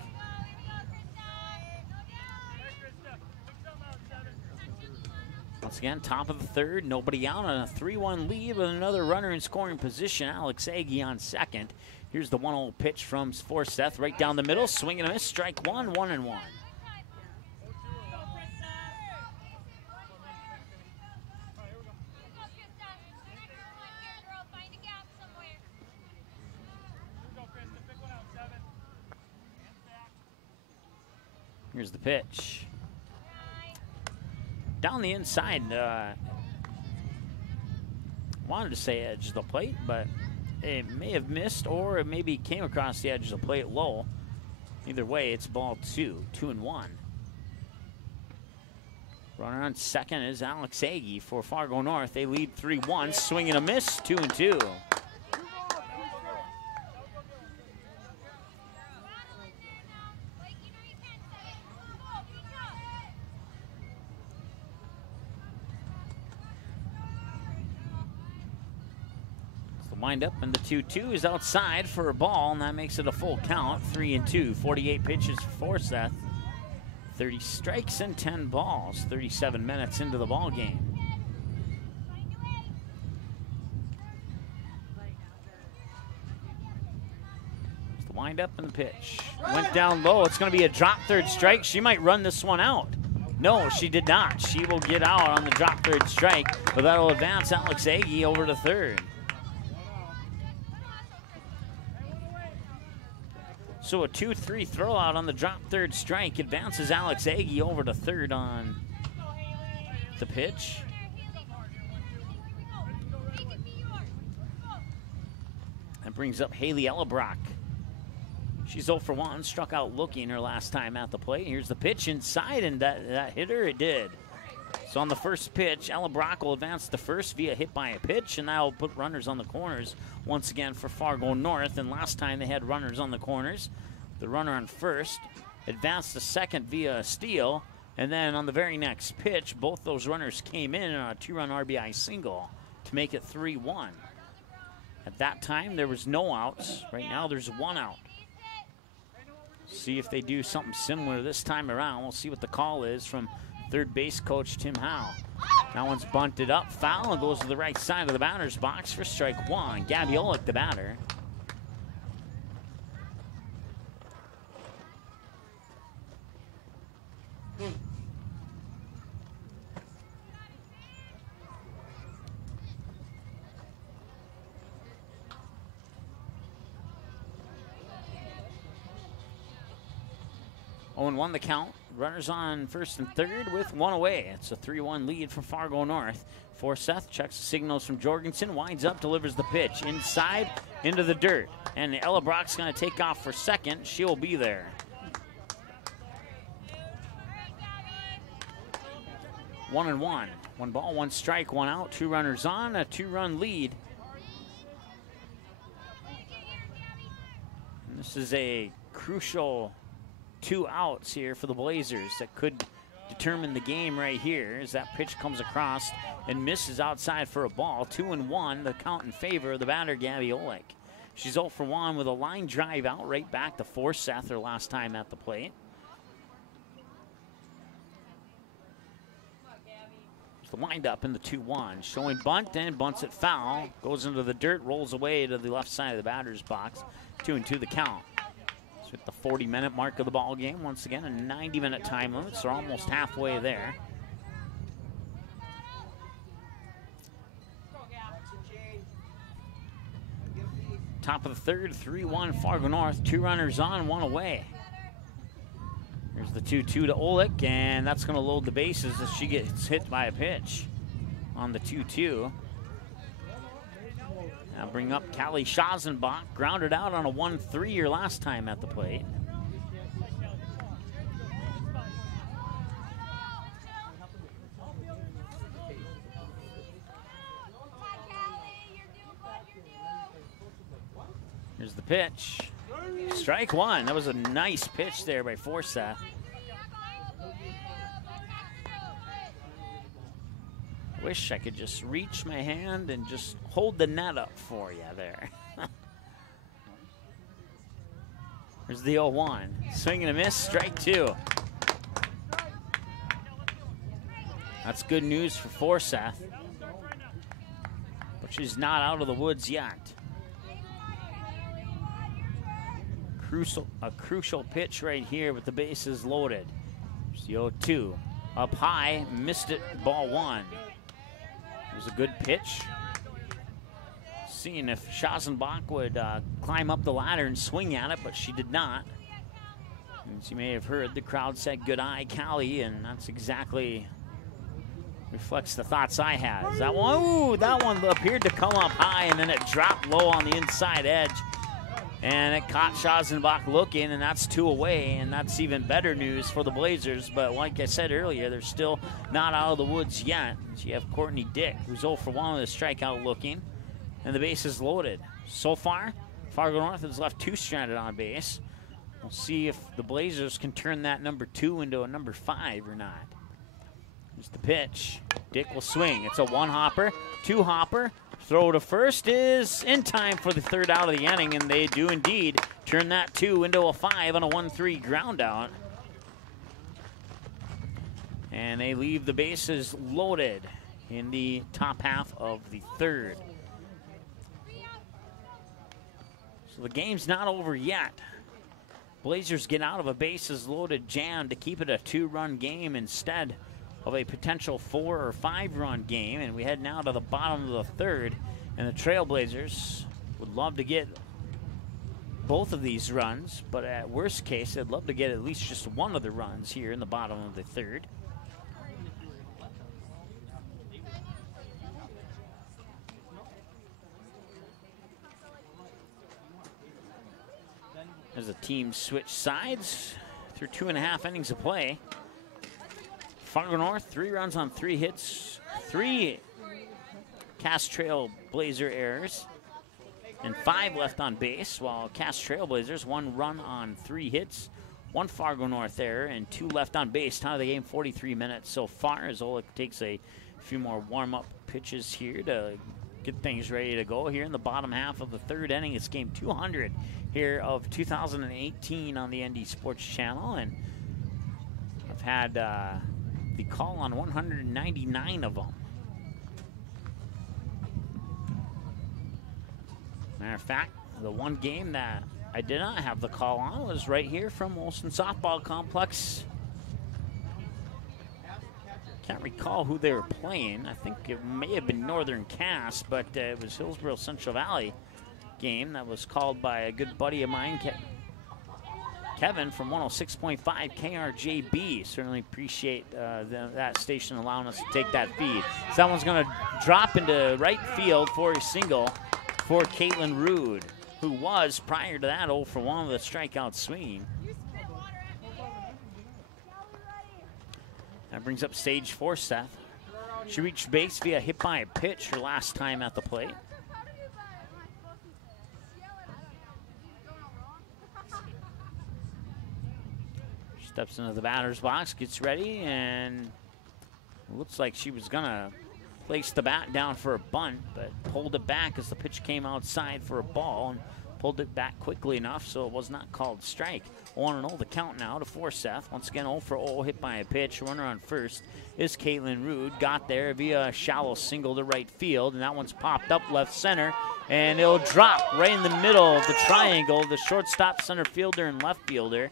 Once again, top of the third, nobody out on a 3-1 lead with another runner in scoring position. Alex Agee on second. Here's the 1-0 pitch from Forseth right down the middle. Swing and a miss, strike 1, 1-1. Here's the pitch. Down the inside. Wanted to say edge of the plate, but it may have missed, or it maybe came across the edge of the plate low. Either way, it's ball 2, 2-1. Runner on second is Alex Agee for Fargo North. They lead 3-1. Swing and a miss, 2-2. Wind up, and the 2-2 is outside for a ball, and that makes it a full count. 3-2, 48 pitches for Forseth. 30 strikes and 10 balls. 37 minutes into the ball game. It's the wind up and the pitch. Went down low. It's going to be a drop third strike. She might run this one out. No, she did not. She will get out on the drop third strike, but that'll advance Alex Agee over to third. So a 2-3 throw out on the drop third strike advances Alex Agee over to third on the pitch. brings up Haley Ellebrock. She's 0 for 1, struck out looking her last time at the plate. Here's the pitch inside, and that hit her, it did. So on the first pitch, Ellebrock will advance to first via hit by a pitch, and that will put runners on the corners once again for Fargo North. And last time they had runners on the corners. The runner on first advanced to second via a steal, and then on the very next pitch, both those runners came in on a 2-run RBI single to make it 3-1. At that time, there was no outs. Right now, there's 1 out. See if they do something similar this time around. We'll see what the call is from third base coach Tim Howe. That one's bunted up, foul, and goes to the right side of the batter's box for strike 1. Gabby Olick, the batter. Oh, and 1 the count. Runners on first and third with 1 away. It's a 3-1 lead for Fargo North. Forseth checks the signals from Jorgensen, winds up, delivers the pitch inside into the dirt. And Ellebrock's going to take off for second. She'll be there. One and one. 1 ball, 1 strike, 1 out. 2 runners on, a 2-run lead. And this is a crucial 2 outs here for the Blazers that could determine the game right here as that pitch comes across and misses outside for a ball. 2-1, the count in favor of the batter, Gabby Olick. She's 0 for 1 with a line drive out right back to Forseth her last time at the plate. The windup in the 2-1, showing bunt and bunts it foul. Goes into the dirt, rolls away to the left side of the batter's box. 2-2 the count. So at the 40-minute mark of the ball game, once again a 90-minute time limit, so we're almost halfway there. Top of the third, 3-1 Fargo North. 2 runners on, 1 away. Here's the 2-2 to Olick, and that's going to load the bases as she gets hit by a pitch on the 2-2. Now bring up Callie Schazenbach, grounded out on a 1-3 your last time at the plate. Here's the pitch. Strike 1. That was a nice pitch there by Forseth. I wish I could just reach my hand and just hold the net up for you there. There's the 0-1. Swing and a miss, strike 2. That's good news for Forseth. But she's not out of the woods yet. A crucial pitch right here with the bases loaded. There's the 0-2. Up high, missed it, ball 1. It was a good pitch. Seeing if Schazenbach would climb up the ladder and swing at it, but she did not. As you may have heard, the crowd said, "Good eye, Callie," and that's exactly reflects the thoughts I had. That one, ooh, that one appeared to come up high, and then it dropped low on the inside edge. And it caught Schazenbach looking, and that's 2 away, and that's even better news for the Blazers. But like I said earlier, they're still not out of the woods yet. You have Courtney Dick, who's 0 for 1 with a strikeout looking, and the base is loaded. So far, Fargo North has left 2 stranded on base. We'll see if the Blazers can turn that number 2 into a number 5 or not. Here's the pitch. Dick will swing. It's a 1-hopper, 2-hopper. Throw to first is in time for the 3rd out of the inning, and they do indeed turn that 2 into a 5 on a 1-3 ground out. And they leave the bases loaded in the top half of the 3rd. So the game's not over yet. Blazers get out of a bases loaded jam to keep it a 2-run game instead of a potential 4 or 5-run game, and we head now to the bottom of the 3rd, and the Trailblazers would love to get both of these runs, but at worst case, they'd love to get at least just one of the runs here in the bottom of the 3rd. as the teams switch sides through 2.5 innings of play. Fargo North, 3 runs on 3 hits, 3 Cass Trailblazer errors, and 5 left on base, while Cass Trailblazers 1 run on 3 hits, 1 Fargo North error, and 2 left on base. Time of the game, 43 minutes so far, as Oleg takes a few more warm-up pitches here to get things ready to go here in the bottom half of the 3rd inning. It's game 200 here of 2018 on the ND Sports Channel, and I've had the call on 199 of them. Matter of fact, the one game that I did not have the call on was right here from Olson Softball Complex. Can't recall who they were playing. I think it may have been Northern Cass, but it was Hillsborough Central Valley game that was called by a good buddy of mine, Kevin from 106.5 KRJB. Certainly appreciate that station allowing us to take that feed. So that one's going to drop into right field for a single for Caitlin Rude, who was, prior to that, 0 for 1 with a strikeout swing. That brings up stage 4, Seth. She reached base via hit by a pitch her last time at the plate. Steps into the batter's box, gets ready, and it looks like she was gonna place the bat down for a bunt, but pulled it back as the pitch came outside for a ball, and pulled it back quickly enough so it was not called strike. 1-0 the count now to Forsyth. Once again, 0 for 0, hit by a pitch. Runner on first is Caitlin Rude. Got there via a shallow single to right field, and that one's popped up left center, and it'll drop right in the middle of the triangle. The shortstop, center fielder, and left fielder.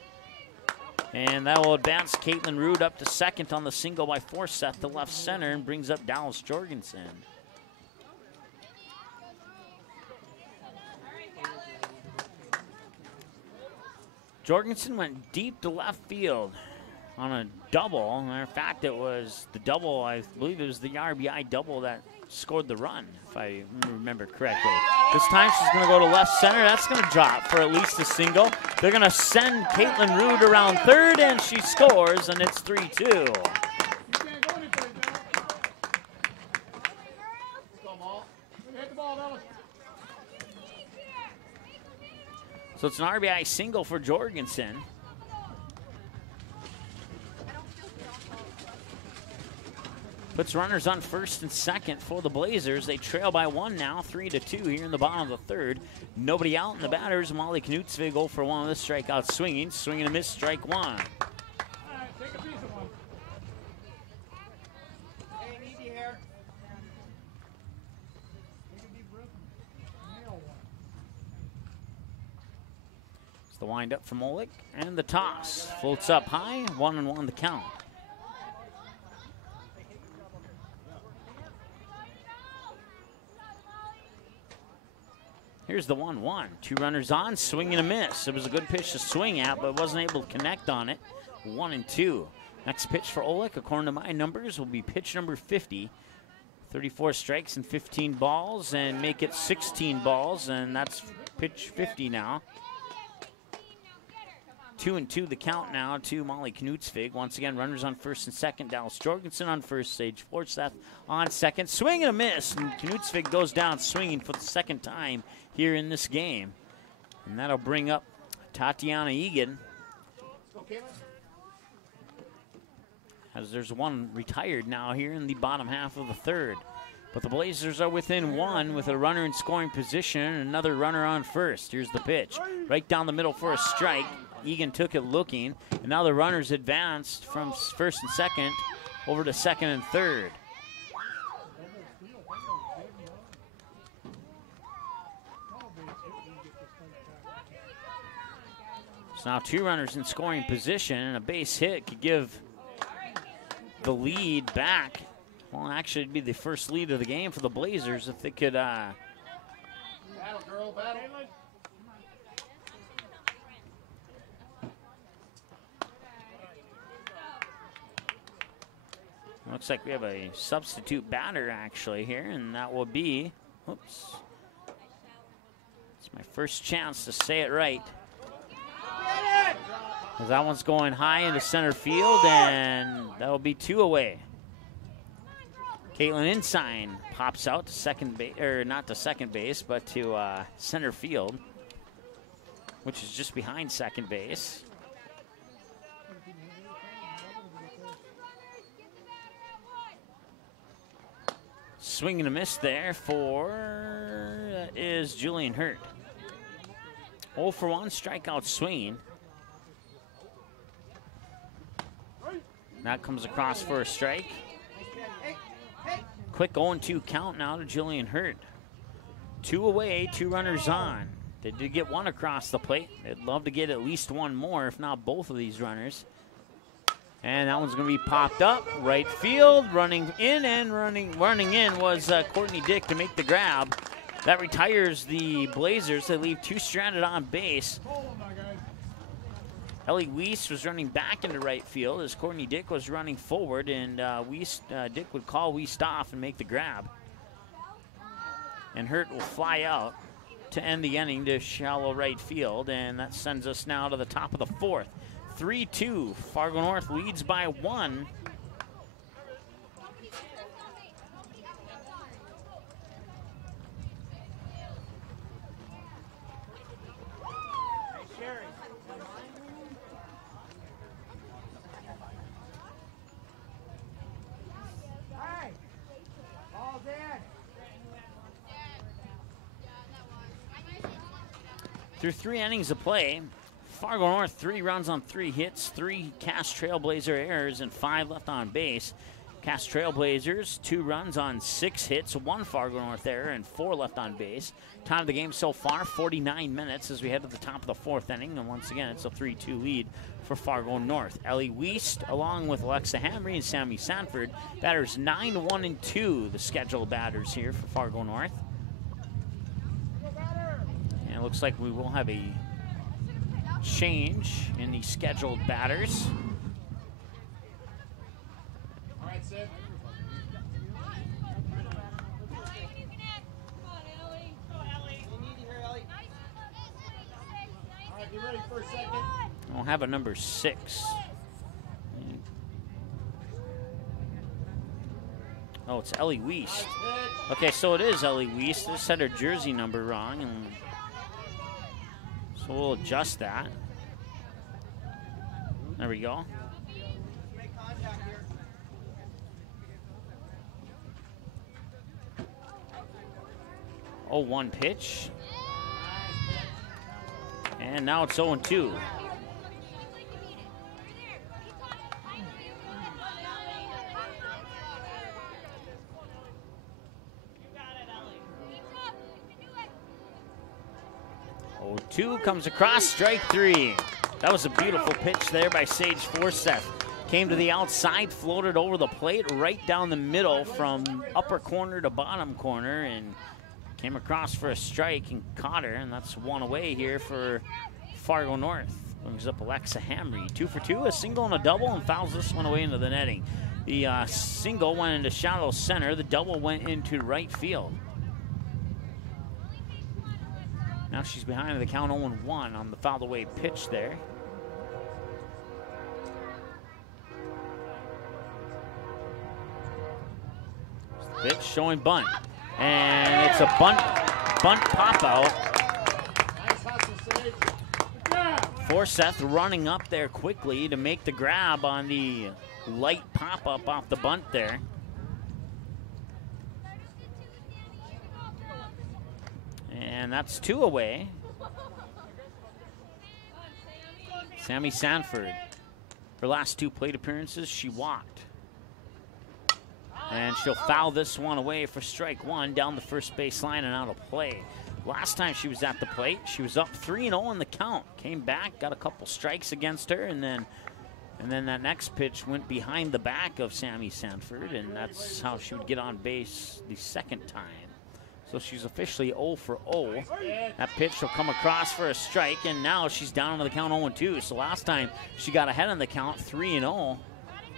And that will advance Caitlin Rude up to second on the single by Forsyth to left center, and brings up Dallas Jorgensen. Jorgensen went deep to left field on a double. Matter of fact, it was the double, I believe it was the RBI double that scored the run, if I remember correctly. This time she's going to go to left center. That's going to drop for at least a single. They're going to send Caitlin Rude around third, and she scores, and it's 3-2. So it's an RBI single for Jorgensen. Puts runners on first and second for the Blazers. They trail by 1 now, 3-2 here in the bottom of the 3rd. Nobody out in the batters. Molly Knutsvig 0 for 1 with a strikeout swinging. Swing and a miss, strike 1. All right, take a piece of one. Hey, easy here. Take a deep breath and nail one. It's the windup from Oleg, and the toss. Floats up high, 1-1 the count. Here's the 1-1. 2 runners on, swing and a miss. It was a good pitch to swing at, but wasn't able to connect on it. 1-2. Next pitch for Oleg, according to my numbers, will be pitch number 50. 34 strikes and 15 balls, and make it 16 balls, and that's pitch 50 now. 2-2 the count now to Molly Knutsvig. Once again, runners on first and second. Dallas Jorgensen on first, stage Forsyth on second. Swing and a miss, and Knutsvig goes down swinging for the second time here in this game. And that'll bring up Tatiana Egan, as there's one retired now here in the bottom half of the 3rd. But the Blazers are within 1 with a runner in scoring position and another runner on first. Here's the pitch. Right down the middle for a strike. Egan took it looking, and now the runners advanced from first and second over to second and third. So now 2 runners in scoring position, and a base hit could give the lead back. Well, actually, it'd be the first lead of the game for the Blazers if they could. Battle, girl, battle. Looks like we have a substitute batter actually here, and that will be, oops. It's my first chance to say it right. As that one's going high into center field, and that'll be 2 away. Caitlin Ensign pops out to second base, or not to second base, but to center field, which is just behind second base. Swing and a miss there for is Julian Hurt. 0 for 1 strikeout swinging. That comes across for a strike. Quick 0-2 count now to Julian Hurt. 2 away, 2 runners on. They did get 1 across the plate. They'd love to get at least 1 more, if not both of these runners. And that one's going to be popped up. Right field, running in, and running in was Courtney Dick to make the grab. That retires the Blazers. They leave 2 stranded on base. Ellie Weiss was running back into right field as Courtney Dick was running forward, and Dick would call Weiss off and make the grab. And Hurt will fly out to end the inning to shallow right field, and that sends us now to the top of the 4th. 3-2, Fargo North leads by 1. Through 3 innings of play, Fargo North 3 runs on 3 hits, 3 Cass Trailblazer errors, and 5 left on base. Cass Trailblazers 2 runs on 6 hits, 1 Fargo North error, and 4 left on base. Time of the game so far, 49 minutes as we head to the top of the 4th inning. And once again, it's a 3-2 lead for Fargo North. Ellie Weiss, along with Alexa Hamry and Sammy Sanford, batters 9, 1, and 2, the scheduled batters here for Fargo North. And it looks like we will have a change in the scheduled batters. All right, Sid. All right, get ready for a second. We'll have a number 6. Oh, it's Ellie Weiss. Okay, so it is Ellie Weiss. They said her jersey number wrong, and so we'll adjust that. There we go. Oh, 1 pitch. And now it's 0-2. Two comes across, strike 3. That was a beautiful pitch there by Sage Forseth. Came to the outside, floated over the plate, right down the middle from upper corner to bottom corner, and came across for a strike and caught her, and that's 1 away here for Fargo North. Brings up Alexa Hamry. 2 for 2, a single and a double, and fouls this one away into the netting. The single went into shallow center. The double went into right field. Now she's behind the count 0-1 on the fouled away pitch there. Pitch showing bunt. And it's a bunt pop out. Forseth running up there quickly to make the grab on the light pop up off the bunt there. And that's 2 away. Sammy Sanford, her last 2 plate appearances, she walked. And she'll foul this one away for strike 1 down the first baseline and out of play. Last time she was at the plate, she was up 3-0 in the count. Came back, got a couple strikes against her, and then that next pitch went behind the back of Sammy Sanford, and that's how she would get on base the second time. So she's officially 0 for 0. That pitch will come across for a strike, and now she's down to the count 0-2. So last time she got ahead on the count 3-0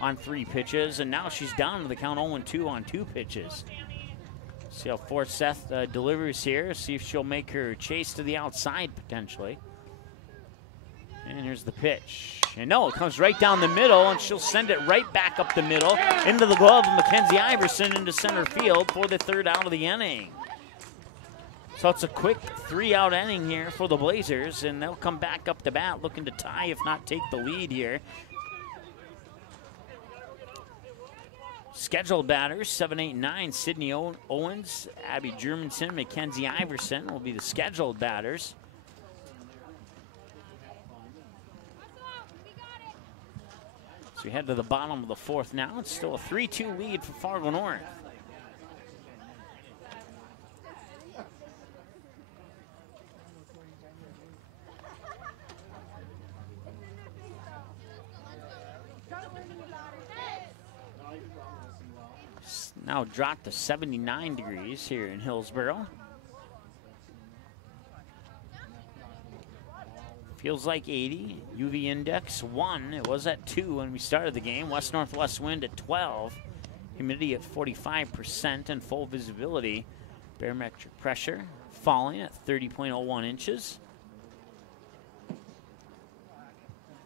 on 3 pitches, and now she's down to the count 0-2 on 2 pitches. See how Forseth delivers here. See if she'll make her chase to the outside potentially. And here's the pitch. And no, it comes right down the middle, and she'll send it right back up the middle into the glove of Mackenzie Iverson into center field for the 3rd out of the inning. So it's a quick 3-out inning here for the Blazers, and they'll come back up to bat looking to tie, if not take the lead here. Scheduled batters, 7, 8, 9, Sydney Owens, Abby Germanson, Mackenzie Iverson will be the scheduled batters. So we head to the bottom of the 4th now. It's still a 3-2 lead for Fargo North. Now dropped to 79 degrees here in Hillsboro. Feels like 80. UV index 1. It was at 2 when we started the game. West-northwest wind at 12. Humidity at 45% and full visibility. Barometric pressure falling at 30.01 inches.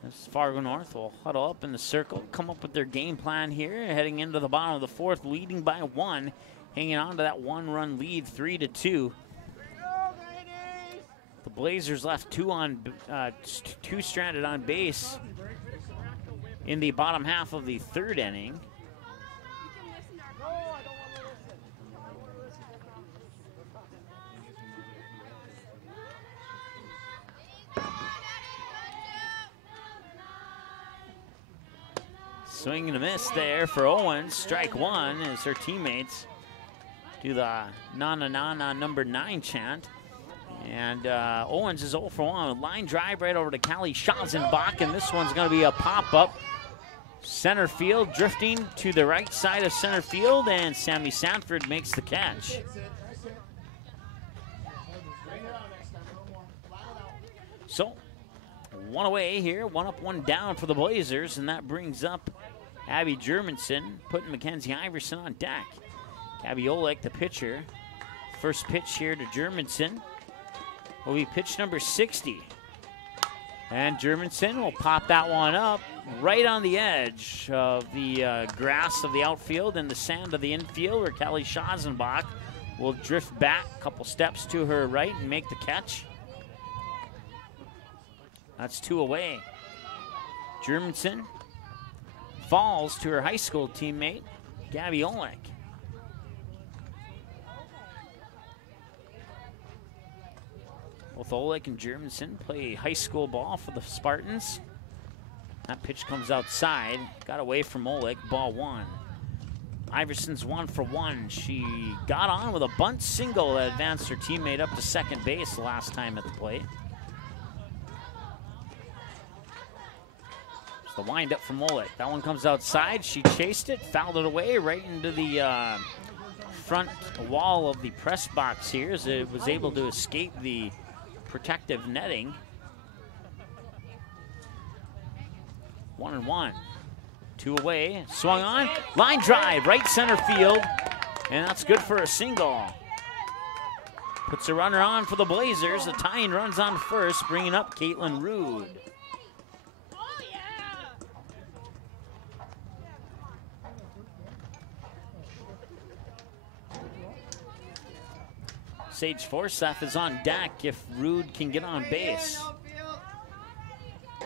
As Fargo North will huddle up in the circle, come up with their game plan here, heading into the bottom of the 4th, leading by 1, hanging on to that 1-run lead, 3-2. The Blazers left 2 stranded on base in the bottom half of the 3rd inning. Swing and a miss there for Owens. Strike 1 as her teammates do the na-na-na-na number 9 chant. And Owens is 0 for 1. Line drive right over to Callie Schazenbach, and this one's going to be a pop-up. Center field, drifting to the right side of center field, and Sammy Sanford makes the catch. So, 1 away here, 1 up, 1 down for the Blazers, and that brings up Abby Germanson, putting Mackenzie Iverson on deck. Gabby Olek, the pitcher. First pitch here to Germanson will be pitch number 60. And Germanson will pop that one up right on the edge of the grass of the outfield and the sand of the infield, where Callie Schazenbach will drift back a couple steps to her right and make the catch. That's 2 away. Germanson falls to her high school teammate, Gabby Olek. Both Olek and Germanson play high school ball for the Spartans. That pitch comes outside. Got away from Olek, ball 1. Iverson's 1 for 1. She got on with a bunt single that advanced her teammate up to second base the last time at the plate. The windup from Olek. That one comes outside. She chased it, fouled it away right into the front wall of the press box here, as it was able to escape the protective netting. 1-1. 2 away. Swung on. Line drive, right center field. And that's good for a single. Puts a runner on for the Blazers. The tying runs on first, bringing up Caitlin Rude. Sage Forsyth is on deck if Rude can get on base.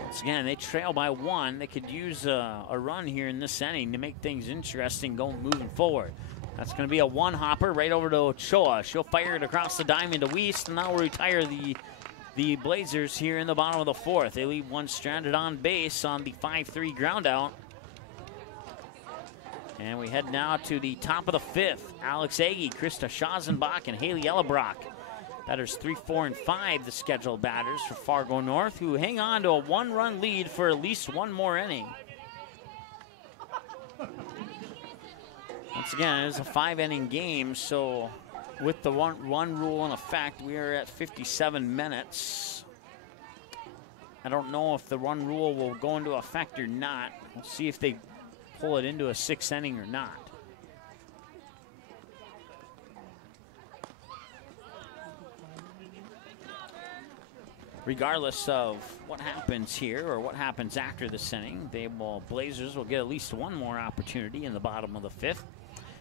Once again, they trail by 1. They could use a run here in this inning to make things interesting moving forward. That's going to be a 1-hopper right over to Ochoa. She'll fire it across the diamond to Wiest, and that will retire the Blazers here in the bottom of the 4th. They leave 1 stranded on base on the 5-3 ground out. And we head now to the top of the 5th. Alex Agee, Krista Schazenbach, and Haley Ellebrock. Batters 3, 4, and 5, the scheduled batters for Fargo North, who hang on to a 1-run lead for at least 1 more inning. Once again, it is a 5-inning game, so with the one rule in effect, we are at 57 minutes. I don't know if the run rule will go into effect or not. We'll see if they pull it into a 6th inning or not. regardless of what happens here or what happens after this inning, Blazers will get at least one more opportunity in the bottom of the 5th.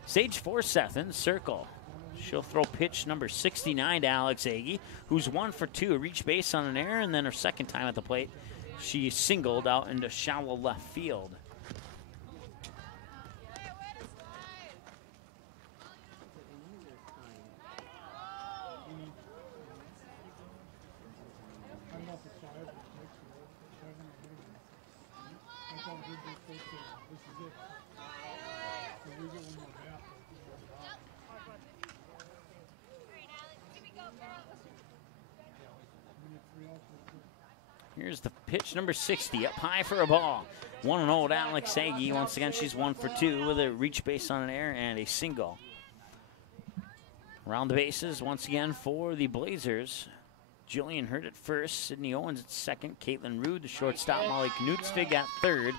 Sage Forsyth in the circle. She'll throw pitch number 69 to Alex Agee, who's 1 for 2. Reach base on an error, and then her second time at the plate, she singled out into shallow left field. Here's the pitch, number 60, up high for a ball. 1-0 to Alex Agee. Once again, she's 1 for 2 with a reach base on an error and a single. Around the bases once again for the Blazers. Jillian Hurt at first, Sydney Owens at second, Caitlin Rude, the shortstop, Molly Knutsvig at third.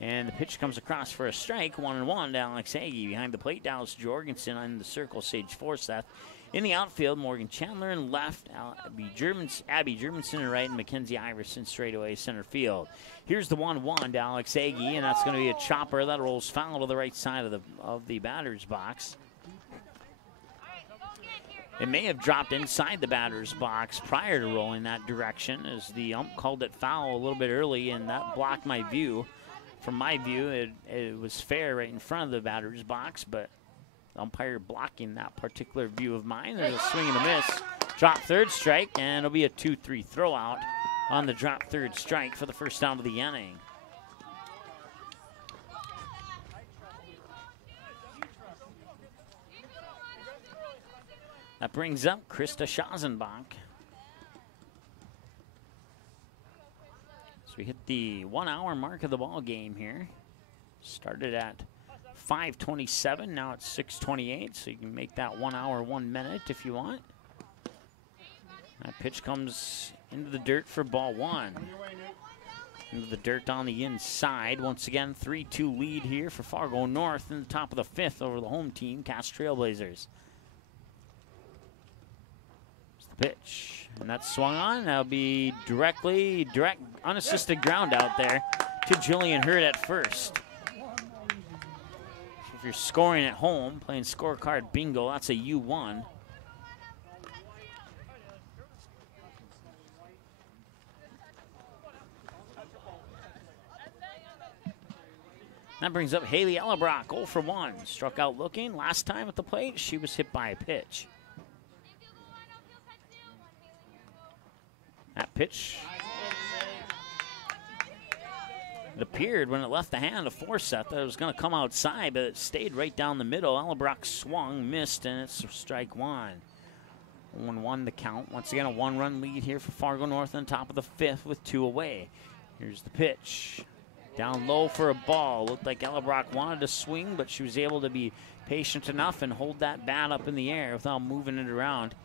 And the pitch comes across for a strike, 1-1 to Alex Agee. Behind the plate, Dallas Jorgensen on the circle, Sage Forsyth. In the outfield, Morgan Chandler in left, Abby Germanson in right, and Mackenzie Iverson straightaway center field. Here's the 1-1 to Alex Agee, and that's going to be a chopper that rolls foul to the right side of the batter's box. It may have dropped inside the batter's box prior to rolling that direction, as the ump called it foul a little bit early, and that blocked my view. From my view, it was fair right in front of the batter's box, but umpire blocking that particular view of mine. There's a swing and a miss. Drop third strike, and it'll be a 2-3 throw out on the drop third strike for the first down of the inning. That brings up Krista Schazenbach. So we hit the 1 hour mark of the ball game here. Started at 5:27, now it's 6:28, so you can make that 1 hour, 1 minute if you want. That pitch comes into the dirt for ball one. Into the dirt on the inside. Once again, 3-2 lead here for Fargo North in the top of the 5th over the home team, Cass Trailblazers. It's the pitch, and that's swung on. That'll be direct unassisted ground out there to Jillian Hurt at first. If you're scoring at home, playing scorecard bingo, that's a U1. That brings up Haley Ellebrock, 0 for 1. Struck out looking. Last time at the plate, she was hit by a pitch. That pitch, it appeared when it left the hand of Forsyth that it was going to come outside, but it stayed right down the middle. Ellebrock swung, missed, and it's strike one. 1-1 the count. Once again, a 1-run lead here for Fargo North on top of the 5th with 2 away. Here's the pitch. Down low for a ball. Looked like Ellebrock wanted to swing, but she was able to be patient enough and hold that bat up in the air without moving it around.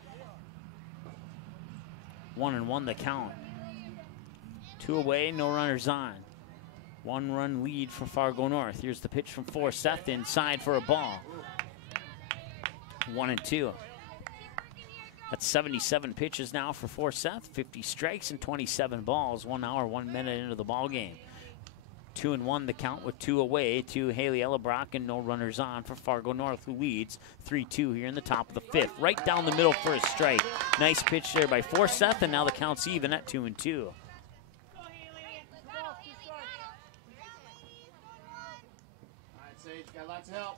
1-1 the count. 2 away, no runners on. 1-run lead for Fargo North. Here's the pitch from Forsyth inside for a ball. 1-2. That's 77 pitches now for Forsyth. 50 strikes and 27 balls. 1 hour, 1 minute into the ball game. 2-1 the count with 2 away to Haley Ellebrock and no runners on for Fargo North, who leads 3-2 here in the top of the 5th. Right down the middle for a strike. Nice pitch there by Forsyth, and now the count's even at 2-2. All right, Sage, got lots of help.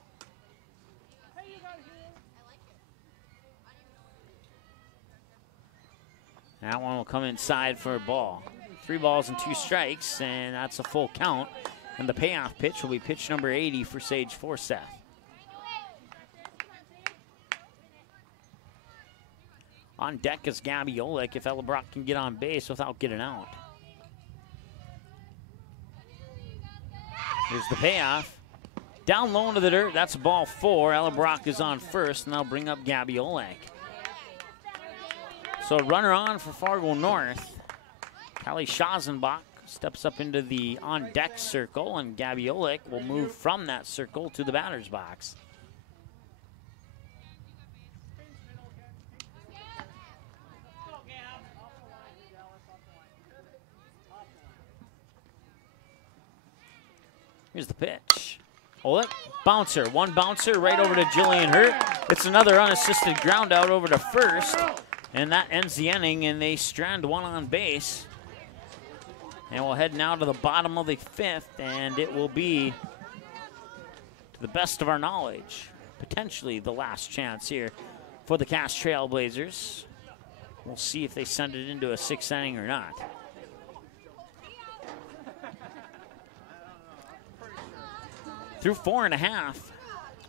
That one will come inside for a ball. 3 balls and 2 strikes, and that's a full count. And the payoff pitch will be pitch number 80 for Sage Forsyth. On deck is Gabby Olek if Ellebrock can get on base without getting out. Here's the payoff. Down low into the dirt, that's ball 4. Ellebrock is on first, and that'll bring up Gabby Olek. So runner on for Fargo North. Callie Schazenbach steps up into the on-deck circle, and Gabby Olek will move from that circle to the batter's box. Here's the pitch. Oleg, bouncer, one bouncer right over to Jillian Hurt. It's another unassisted ground out over to first, and that ends the inning, and they strand one on base. And we'll head now to the bottom of the fifth, and it will be, to the best of our knowledge, potentially the last chance here for the Cass Trailblazers. We'll see if they send it into a sixth inning or not. Through 4.5,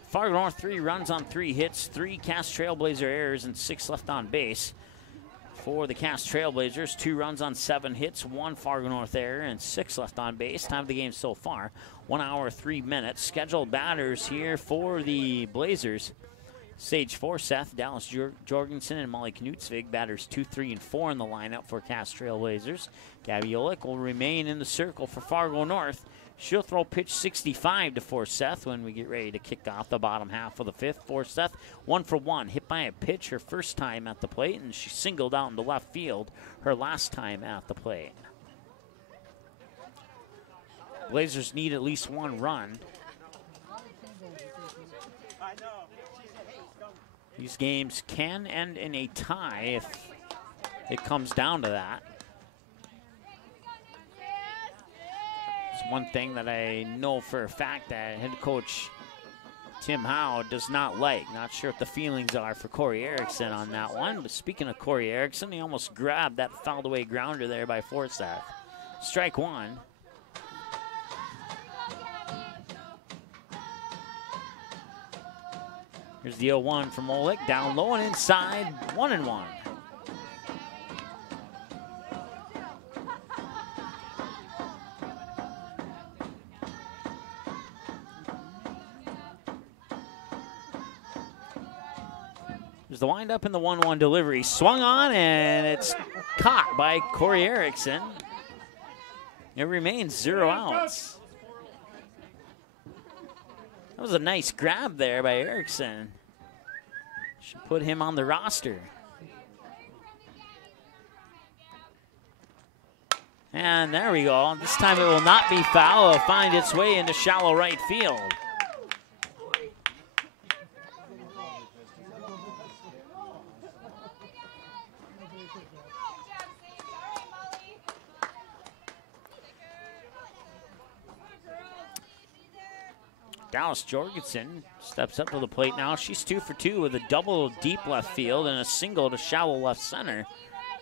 Fargo North 3 runs on 3 hits, 3 Cass Trailblazer errors, and 6 left on base. For the Cass Trailblazers, 2 runs on 7 hits, 1 Fargo North error, and 6 left on base. Time of the game so far, 1 hour, 3 minutes. Scheduled batters here for the Blazers. Sage Forseth, Dallas Jorgensen, and Molly Knutsvig. Batters 2, 3, and 4 in the lineup for Cass Trailblazers. Gabby Olick will remain in the circle for Fargo North. She'll throw pitch 65 to Forseth when we get ready to kick off the bottom half of the fifth. Forseth, 1 for 1, hit by a pitch her first time at the plate, and she singled out into left field her last time at the plate. Blazers need at least 1 run. These games can end in a tie if it comes down to that. It's one thing that I know for a fact that head coach Tim Howe does not like. Not sure what the feelings are for Corey Erickson on that one. But speaking of Corey Erickson, he almost grabbed that fouled away grounder there by Forseth. Strike 1. Here's the 0-1 from Olick. Down low and inside. 1-1. There's the windup and the 1-1 delivery. Swung on, and it's caught by Corey Erickson. It remains 0 outs. That was a nice grab there by Erickson. Should put him on the roster. And there we go. This time it will not be foul. It'll find its way into shallow right field. Dallas Jorgensen steps up to the plate now. She's 2 for 2 with a double deep left field and a single to shallow left center.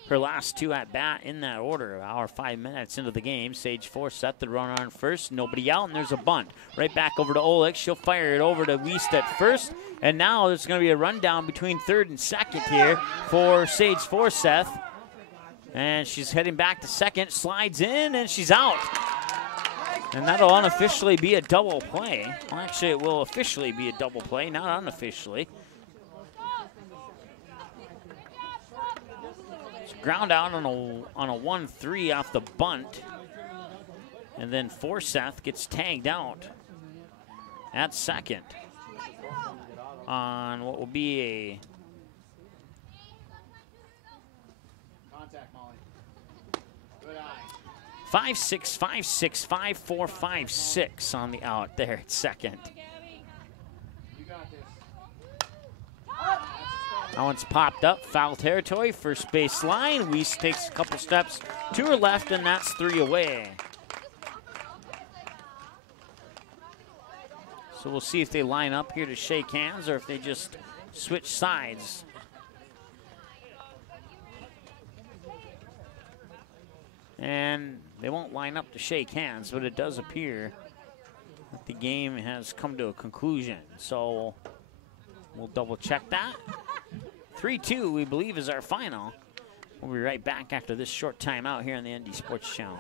Her last 2 at bat in that order. Hour 5 minutes into the game. Sage Forseth the runner on first. Nobody out, and there's a bunt. Right back over to Olick. She'll fire it over to Wiest at first. And now there's going to be a rundown between third and second here for Sage Forseth. And she's heading back to second. Slides in, and she's out. And that'll unofficially be a double play. Well, actually, it will officially be a double play, not unofficially. It's ground out on a 1-3 off the bunt. And then Forseth gets tagged out at second on what will be a 5-6, 5-6, 5-4, 5-6 on the out there at second. That one's popped up, foul territory, first base line. Wiest takes a couple steps to her left, and that's 3 away. So we'll see if they line up here to shake hands or if they just switch sides. And they won't line up to shake hands, but it does appear that the game has come to a conclusion. So we'll double check that. 3-2, we believe, is our final. We'll be right back after this short timeout here on the ND Sports Channel.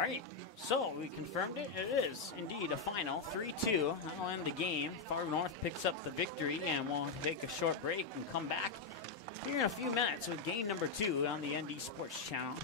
All right, so we confirmed it. It is indeed a final, 3-2. That'll end the game. Fargo North picks up the victory, and we'll take a short break and come back here in a few minutes with game number 2 on the ND Sports Channel.